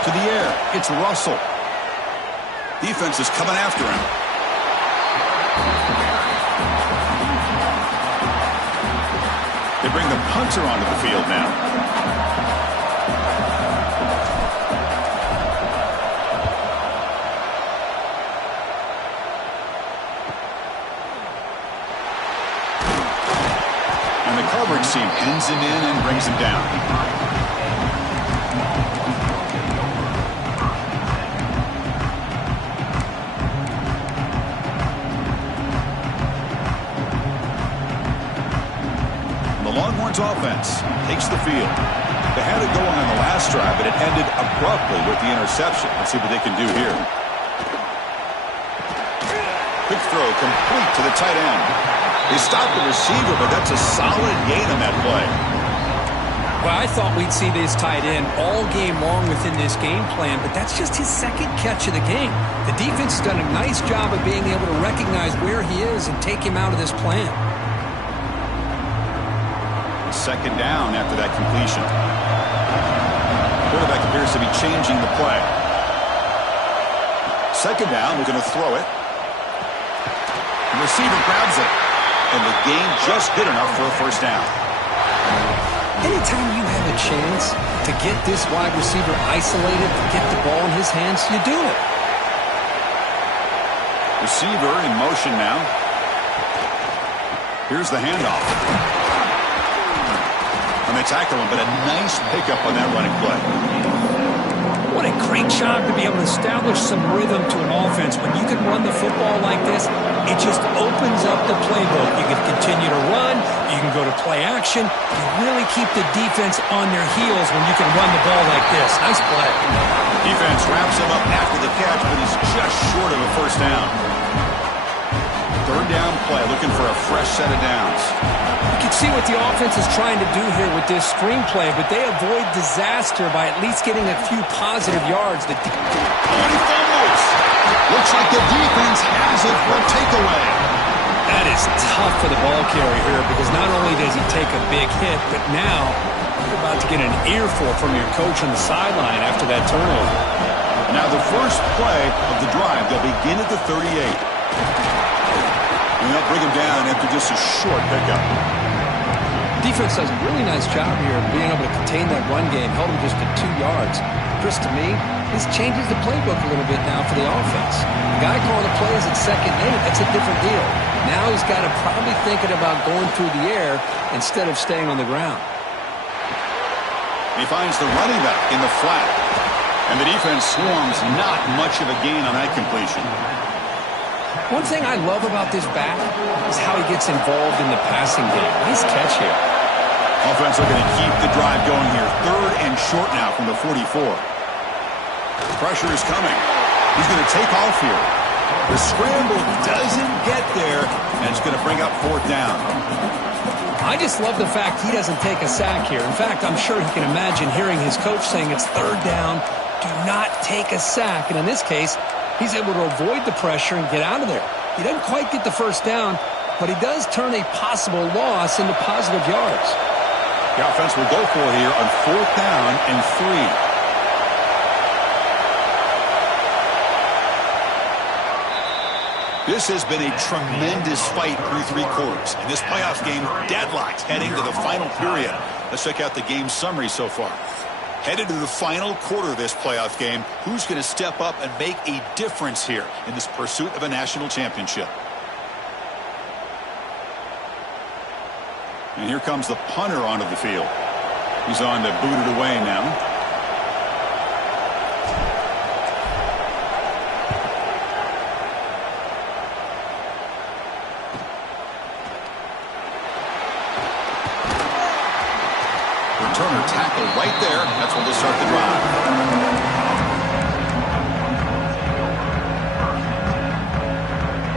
To the air, it's Russell. Defense is coming after him. They bring the punter onto the field now. And the coverage team pins him in and brings him down. Offense takes the field. They had it going on the last drive, but it ended abruptly with the interception. Let's see what they can do here. Quick throw complete to the tight end. They stopped the receiver, but that's a solid gain on that play. Well, I thought we'd see this tight end all game long within this game plan, but that's just his second catch of the game. The defense has done a nice job of being able to recognize where he is and take him out of this plan. 2nd down after that completion. Quarterback appears to be changing the play. 2nd down, we're going to throw it. The receiver grabs it. And the gain just good enough for a 1st down. Anytime you have a chance to get this wide receiver isolated, to get the ball in his hands, you do it. Receiver in motion now. Here's the handoff. And they tackle him, but a nice pickup on that running play. What a great job to be able to establish some rhythm to an offense. When you can run the football like this, it just opens up the playbook. You can continue to run. You can go to play action. You really keep the defense on their heels when you can run the ball like this. Nice play. Defense wraps him up after the catch, but he's just short of a 1st down. 3rd down play, looking for a fresh set of downs. You can see what the offense is trying to do here with this screenplay, but they avoid disaster by at least getting a few positive yards. He fumbles. Looks like the defense has it for a takeaway. That is tough for the ball carrier here because not only does he take a big hit, but now you're about to get an earful from your coach on the sideline after that turnover. Now the first play of the drive, they'll begin at the 38. And they'll bring him down after just a short pickup. Defense does a really nice job here of being able to contain that run game, held him just to 2 yards. Chris, to me, this changes the playbook a little bit now for the offense. The guy calling the plays at 2nd and 8, that's a different deal. Now he's got to probably thinking about going through the air instead of staying on the ground. He finds the running back in the flat. And the defense swarms not much of a gain on that completion. One thing I love about this back is how he gets involved in the passing game. Nice catch here. Offense looking to keep the drive going here. 3rd and short now from the 44. Pressure is coming. He's going to take off here. The scramble doesn't get there, and it's going to bring up 4th down. I just love the fact he doesn't take a sack here. In fact, I'm sure he can imagine hearing his coach saying it's 3rd down, do not take a sack. And in this case, he's able to avoid the pressure and get out of there. He doesn't quite get the 1st down, but he does turn a possible loss into positive yards. The offense will go for it here on 4th down and 3. This has been a tremendous fight through 3 quarters. In this playoff game, deadlocked heading to the final period. Let's check out the game summary so far. Headed to the final quarter of this playoff game, who's going to step up and make a difference here in this pursuit of a national championship? And here comes the punter onto the field. He's on to boot it away now. Returner tackle right there. That's where they'll start the drive.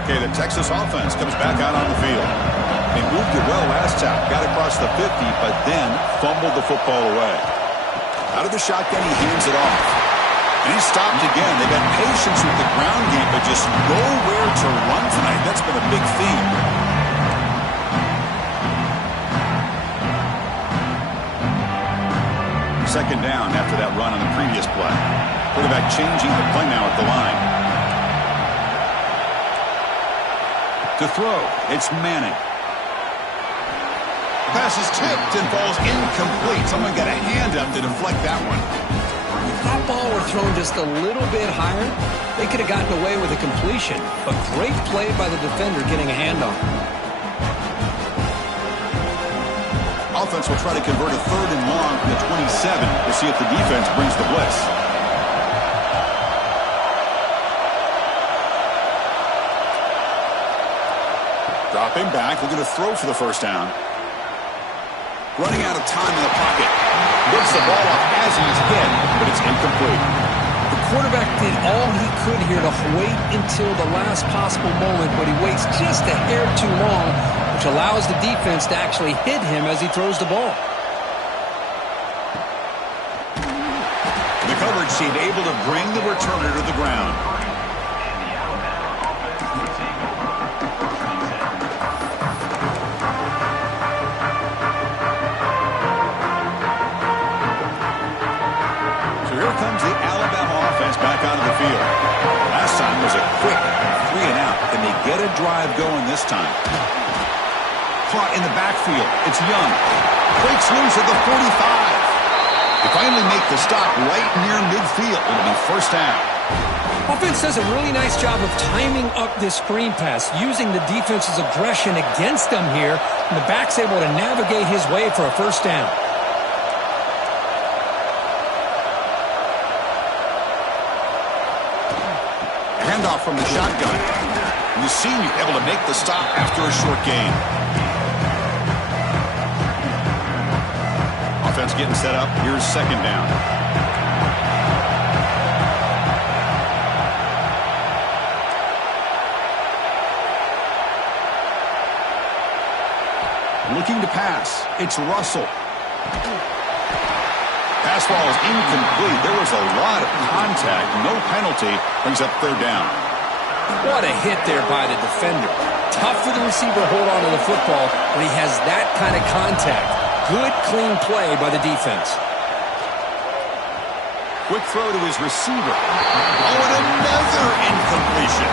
Okay, the Texas offense comes back out on the field. They moved it well last time, got across the 50, but then fumbled the football away. Out of the shotgun, he hands it off. And he's stopped again. They've had patience with the ground game, but just nowhere to run tonight. That's been a big theme. Second down after that run on the previous play. Quarterback changing the play now at the line. To throw, it's Manning. Pass is tipped and falls incomplete. Someone got a hand up to deflect that one. If that ball were thrown just a little bit higher, they could have gotten away with a completion. But great play by the defender getting a hand on it. Offense will try to convert a 3rd and long from the 27. We'll see if the defense brings the blitz. Dropping back, looking to throw for the first down. Running out of time in the pocket. Gets the ball up as he's hit, but it's incomplete. The quarterback did all he could here to wait until the last possible moment, but he waits just a hair too long, which allows the defense to actually hit him as he throws the ball. The coverage team able to bring the returner to the ground. Last time was a quick 3-and-out. Can they get a drive going this time? Caught in the backfield. It's Young. Breaks loose at the 45. They finally make the stop right near midfield. It'll be first down. Offense does a really nice job of timing up this screen pass, using the defense's aggression against them here, and the back's able to navigate his way for a first down. Handoff from the shotgun. And the senior able to make the stop after a short gain. Offense getting set up. Here's second down. Looking to pass. It's Russell. Pass ball is incomplete. There was a lot of contact. No penalty. Brings up third down. What a hit there by the defender. Tough for the receiver to hold on to the football when he has that kind of contact. Good, clean play by the defense. Quick throw to his receiver. Oh, and another incompletion.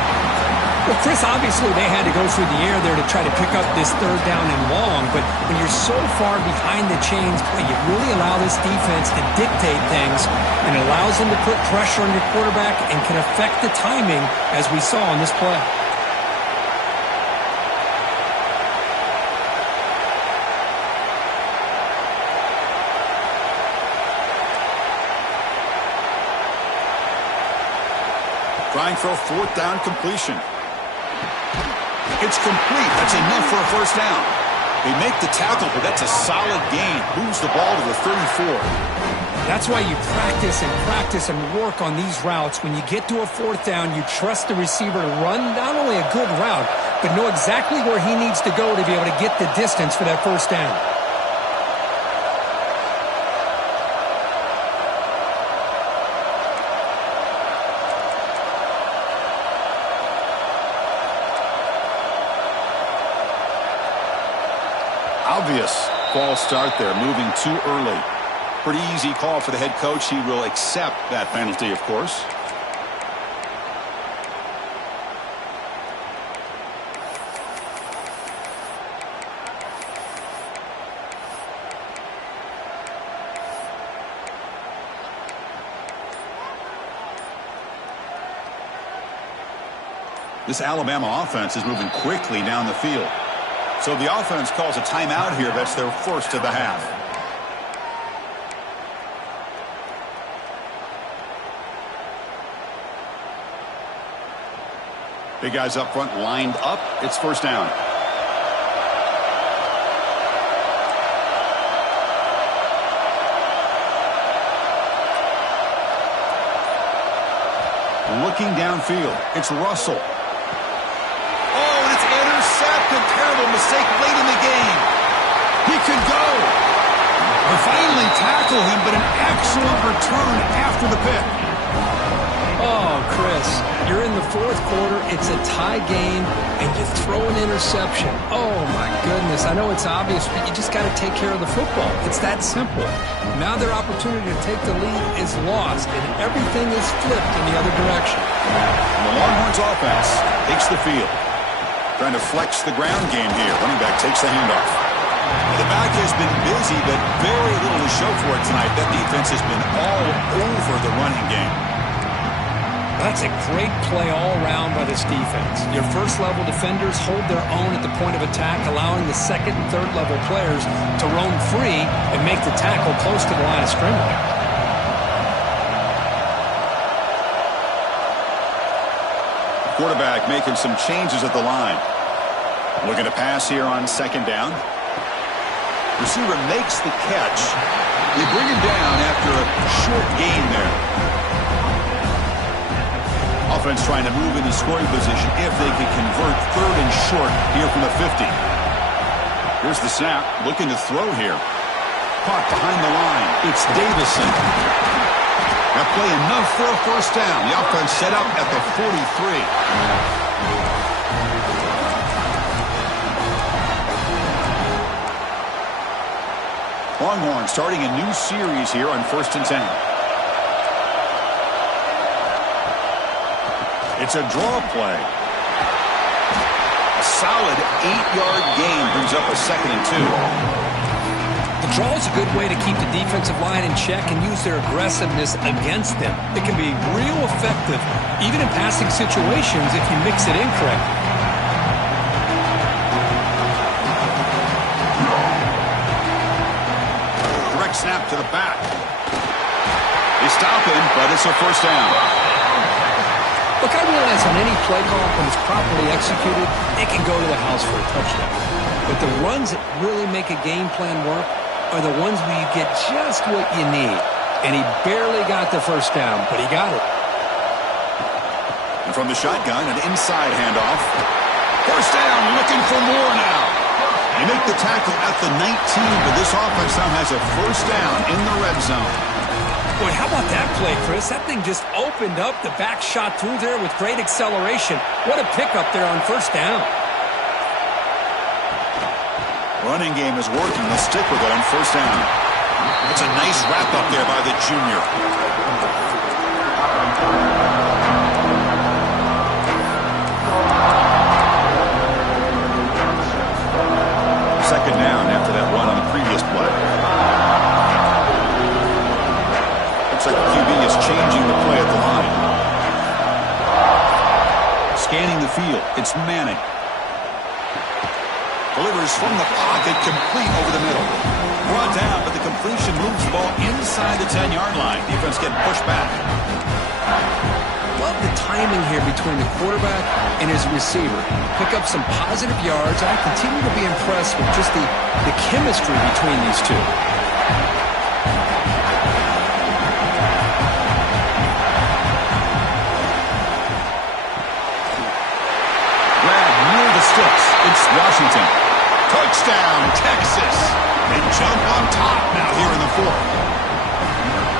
Well, Chris, obviously they had to go through the air there to try to pick up this third down and long, but when you're so far behind the chains, boy, you really allow this defense to dictate things, and it allows them to put pressure on your quarterback and can affect the timing, as we saw on this play. Trying for a fourth down completion. It's complete. That's enough for a first down. They make the tackle, but that's a solid gain. Moves the ball to the 34. That's why you practice and work on these routes. When you get to a fourth down, you trust the receiver to run not only a good route, but know exactly where he needs to go to be able to get the distance for that first down. Obvious false start there, moving too early. Pretty easy call for the head coach. He will accept that penalty, of course. This Alabama offense is moving quickly down the field. So the offense calls a timeout here. That's their first of the half. Big guys up front lined up. It's first down. Looking downfield. It's Russell. Oh, and it's intercepted. Terrible mistake late in the game. He could go. They finally tackle him, but an excellent return after the pick. Oh, Chris, you're in the fourth quarter. It's a tie game, and you throw an interception. Oh, my goodness. I know it's obvious, but you just got to take care of the football. It's that simple. Now their opportunity to take the lead is lost, and everything is flipped in the other direction. The Longhorns offense takes the field. Trying to flex the ground game here. Running back takes the handoff. The back has been busy, but very little to show for it tonight. That defense has been all over the running game. That's a great play all around by this defense. Your first-level defenders hold their own at the point of attack, allowing the second and third-level players to roam free and make the tackle close to the line of scrimmage. Quarterback making some changes at the line. Looking to pass here on second down. Receiver makes the catch. They bring him down after a short gain there. Offense trying to move into scoring position if they can convert third and short here from the 50. Here's the snap. Looking to throw here. Caught behind the line. It's Davison. That play enough for a first down. The offense set up at the 43. Longhorn starting a new series here on 1st and 10. It's a draw play. A solid 8-yard gain brings up a 2nd and 2. The draw is a good way to keep the defensive line in check and use their aggressiveness against them. It can be real effective, even in passing situations, if you mix it in correctly. Direct snap to the back. They stop him, but it's a first down. Look, I realize on any play call, when it's properly executed, it can go to the house for a touchdown. But the runs that really make a game plan work are the ones where you get just what you need. And he barely got the first down, but he got it. And from the shotgun, an inside handoff. First down, looking for more now. They make the tackle at the 19, but this offense now has a first down in the red zone. Boy, how about that play, Chris? That thing just opened up. The back shot through there with great acceleration. What a pickup there on first down. Running game is working. They'll stick with it on first down. It's a nice wrap-up there by the junior. Second down after that run on the previous play. Looks like the QB is changing the play at the line. Scanning the field. It's Manning. Delivers from the pocket, complete over the middle. Brought down, but the completion moves the ball inside the 10-yard line. Defense getting pushed back. Love the timing here between the quarterback and his receiver. Pick up some positive yards. I continue to be impressed with just the chemistry between these two. Sticks. It's Washington. Touchdown, Texas. They jump on top now here in the fourth.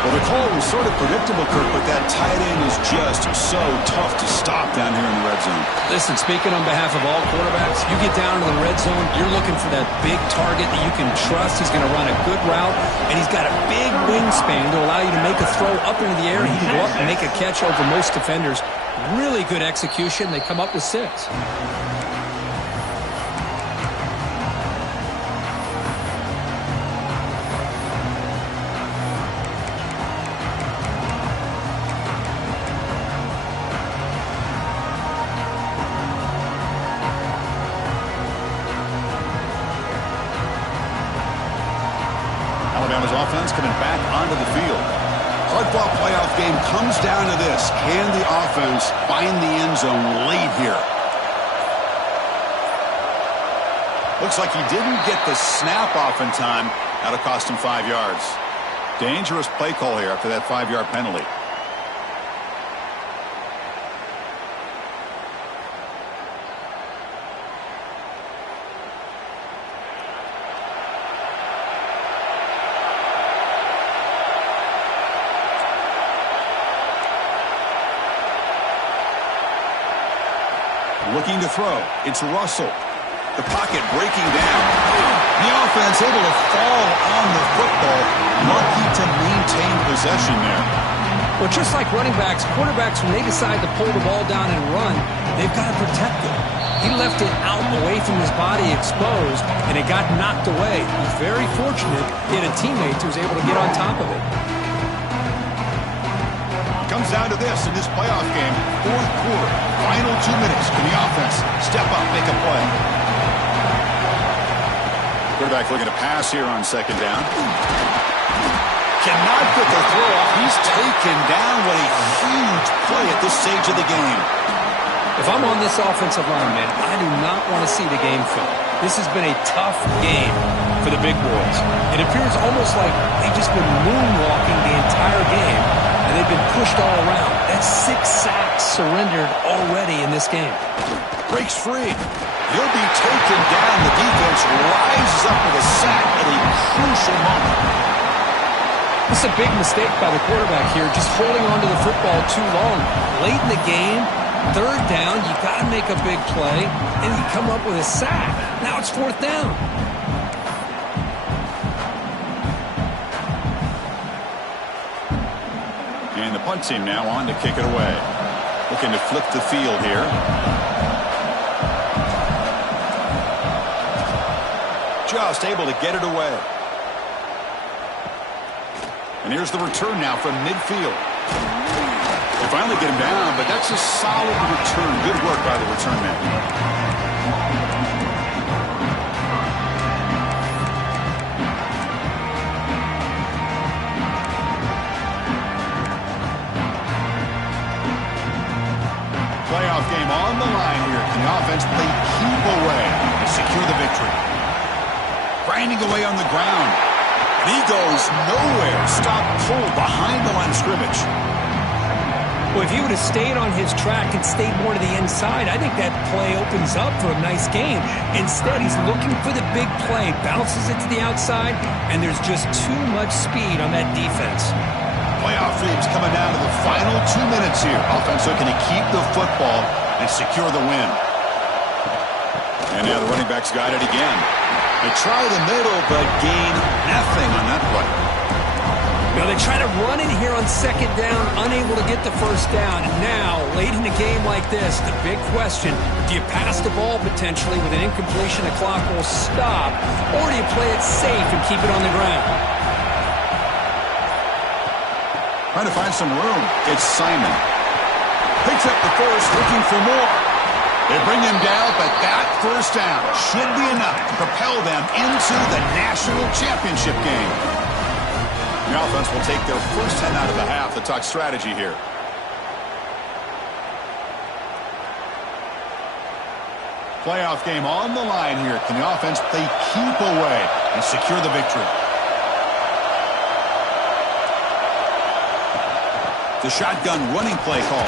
Well, the call was sort of predictable, Kirk, but that tight end is just so tough to stop down here in the red zone. Listen, speaking on behalf of all quarterbacks, you get down to the red zone, you're looking for that big target that you can trust. He's going to run a good route, and he's got a big wingspan to allow you to make a throw up into the air. He can go up and make a catch over most defenders. Really good execution. They come up with 6. Alabama's offense coming back onto the field. Hard-fought playoff game comes down to this. Can the offense find the end zone late here? Looks like he didn't get the snap off in time. That'll cost him 5 yards. Dangerous play call here after that 5-yard penalty. Looking to throw. It's Russell. The pocket breaking down. The offense able to fall on the football. Lucky to maintain possession there. Well, just like running backs, quarterbacks, when they decide to pull the ball down and run, they've got to protect it. He left it out away from his body exposed, and it got knocked away. He's very fortunate he had a teammate who was able to get on top of it. Comes down to this in this playoff game. Fourth quarter, final 2 minutes. Can the offense step up, make a play? Quarterback looking to pass here on second down. Cannot get the throw off. He's taken down. What a huge play at this stage of the game. If I'm on this offensive line, man, I do not want to see the game film. This has been a tough game for the big boys. It appears almost like they've just been moonwalking the entire game, and they've been pushed all around. That's 6 sacks surrendered already in this game. Breaks free. He'll be taken down. The defense rises up with a sack at a crucial moment. This is a big mistake by the quarterback here, just holding on to the football too long. Late in the game, third down, you got to make a big play, and you come up with a sack. Now it's fourth down. And the punt team now on to kick it away. Looking to flip the field here. Just able to get it away. And here's the return now from midfield. They finally get him down, but that's a solid return. Good work by the return man. Playoff game on the line here. Can the offense play keep away and secure the victory? Grinding away on the ground. And he goes nowhere. Stop pulled behind the line of scrimmage. Well, if he would have stayed on his track and stayed more to the inside, I think that play opens up for a nice game. Instead, he's looking for the big play, bounces it to the outside, and there's just too much speed on that defense. Playoff dreams coming down to the final 2 minutes here. Offense looking to keep the football and secure the win. And now the running backs got it again. They try the middle, but gain nothing on that play. Now they try to run in here on second down, unable to get the first down. And now, late in a game like this, the big question, do you pass the ball potentially with an incompletion, the clock will stop, or do you play it safe and keep it on the ground? Trying to find some room. It's Simon. Picks up the first, looking for more. They bring him down, but that first down should be enough to propel them into the national championship game. The offense will take their first 10 out of the half to talk strategy here. Playoff game on the line here. Can the offense play keep away and secure the victory? The shotgun running play call.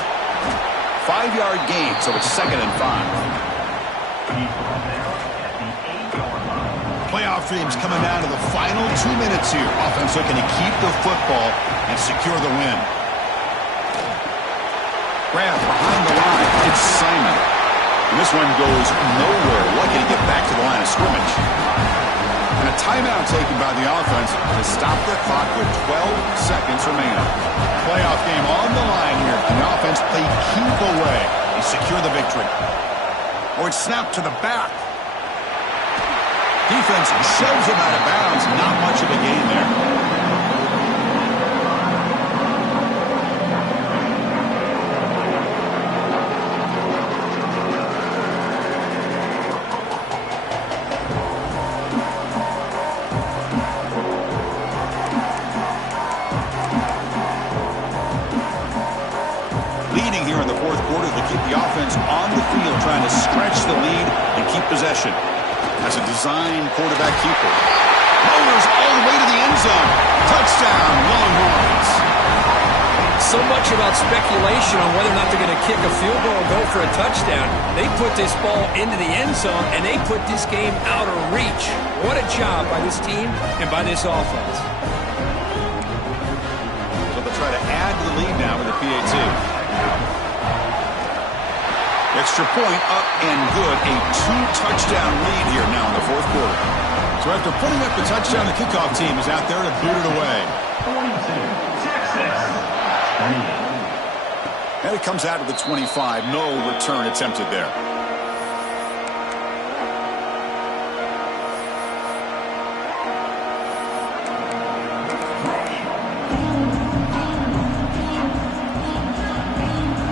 5-yard gain, so it's 2nd and 5. Playoff dreams coming down to the final 2 minutes here. Offense looking to keep the football and secure the win. Grab behind the line. It's Simon. And this one goes nowhere. Lucky to get back to the line of scrimmage. And a timeout taken by the offense to stop the clock with 12 seconds remaining. Playoff game on the line here. Can the offense play keep away and secure the victory? Or it's snapped to the back. Defense shoves him out of bounds. Not much of a gain there. possession. As a design quarterback keeper. Motors all the way to the end zone. Touchdown, Longhorns. So much about speculation on whether or not they're going to kick a field goal or go for a touchdown. They put this ball into the end zone, and they put this game out of reach. What a job by this team and by this offense. So they'll try to add to the lead now with the PAT. Extra point up and good. A 2-touchdown lead here now in the fourth quarter. So after putting up the touchdown, the kickoff team is out there to boot it away. And it comes out to the 25. No return attempted there.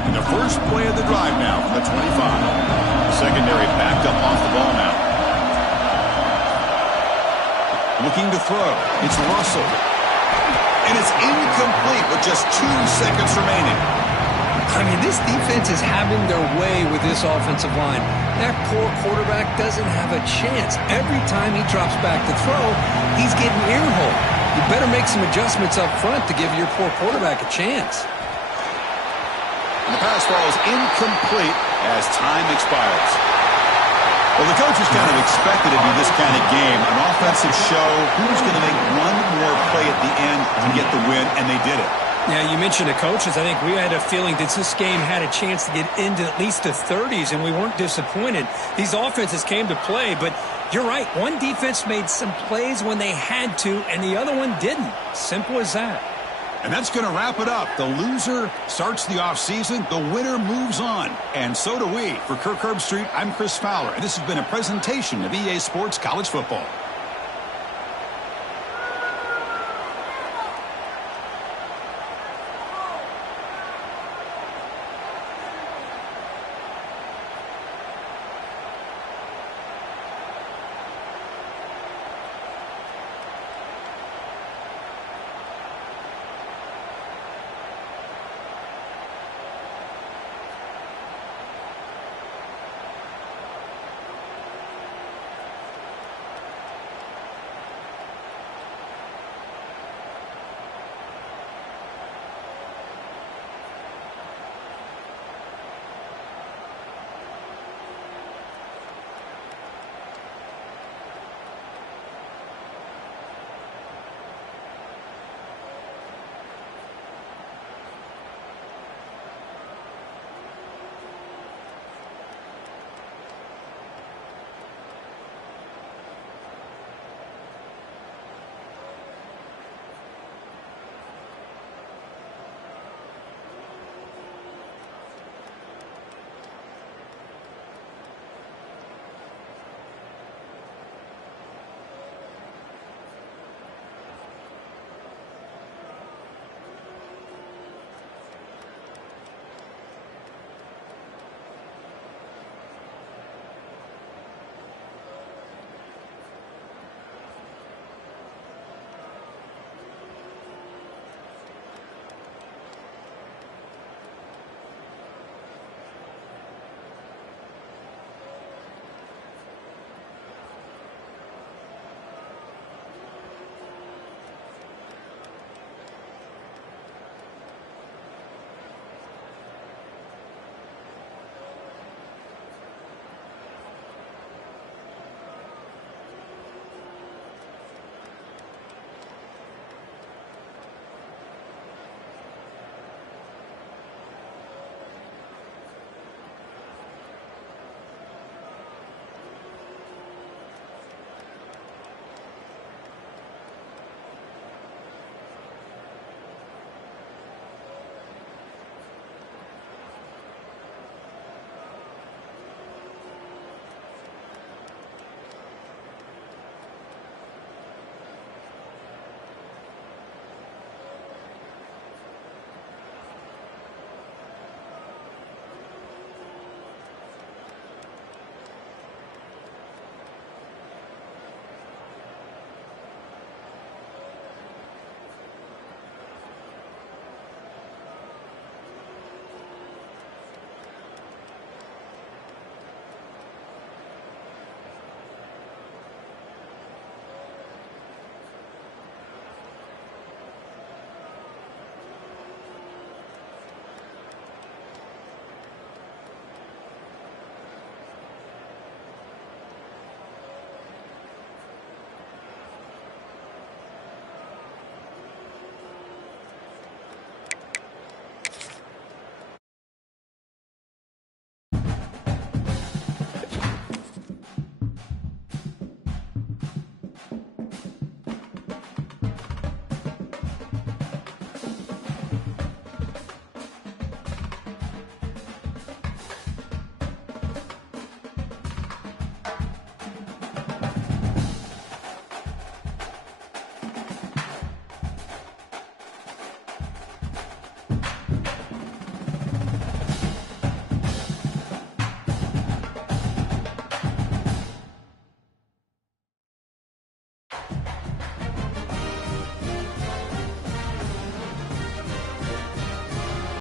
And the first play of the drive now from the 25. Secondary backed up off the ball now. Looking to throw. It's Russell. And it's incomplete with just 2 seconds remaining. I mean, this defense is having their way with this offensive line. That poor quarterback doesn't have a chance. Every time he drops back to throw, he's getting earholed. You better make some adjustments up front to give your poor quarterback a chance. And the pass ball is incomplete as time expires. Well, the coaches kind of expected it to be this kind of game, an offensive show. Who's going to make one more play at the end to get the win, and they did it. Yeah, you mentioned the coaches. I think we had a feeling that this game had a chance to get into at least the 30s, and we weren't disappointed. These offenses came to play, but you're right. One defense made some plays when they had to, and the other one didn't. Simple as that. And that's going to wrap it up. The loser starts the offseason. The winner moves on. And so do we. For Kirk Herbstreit, I'm Chris Fowler, and this has been a presentation of EA Sports College Football.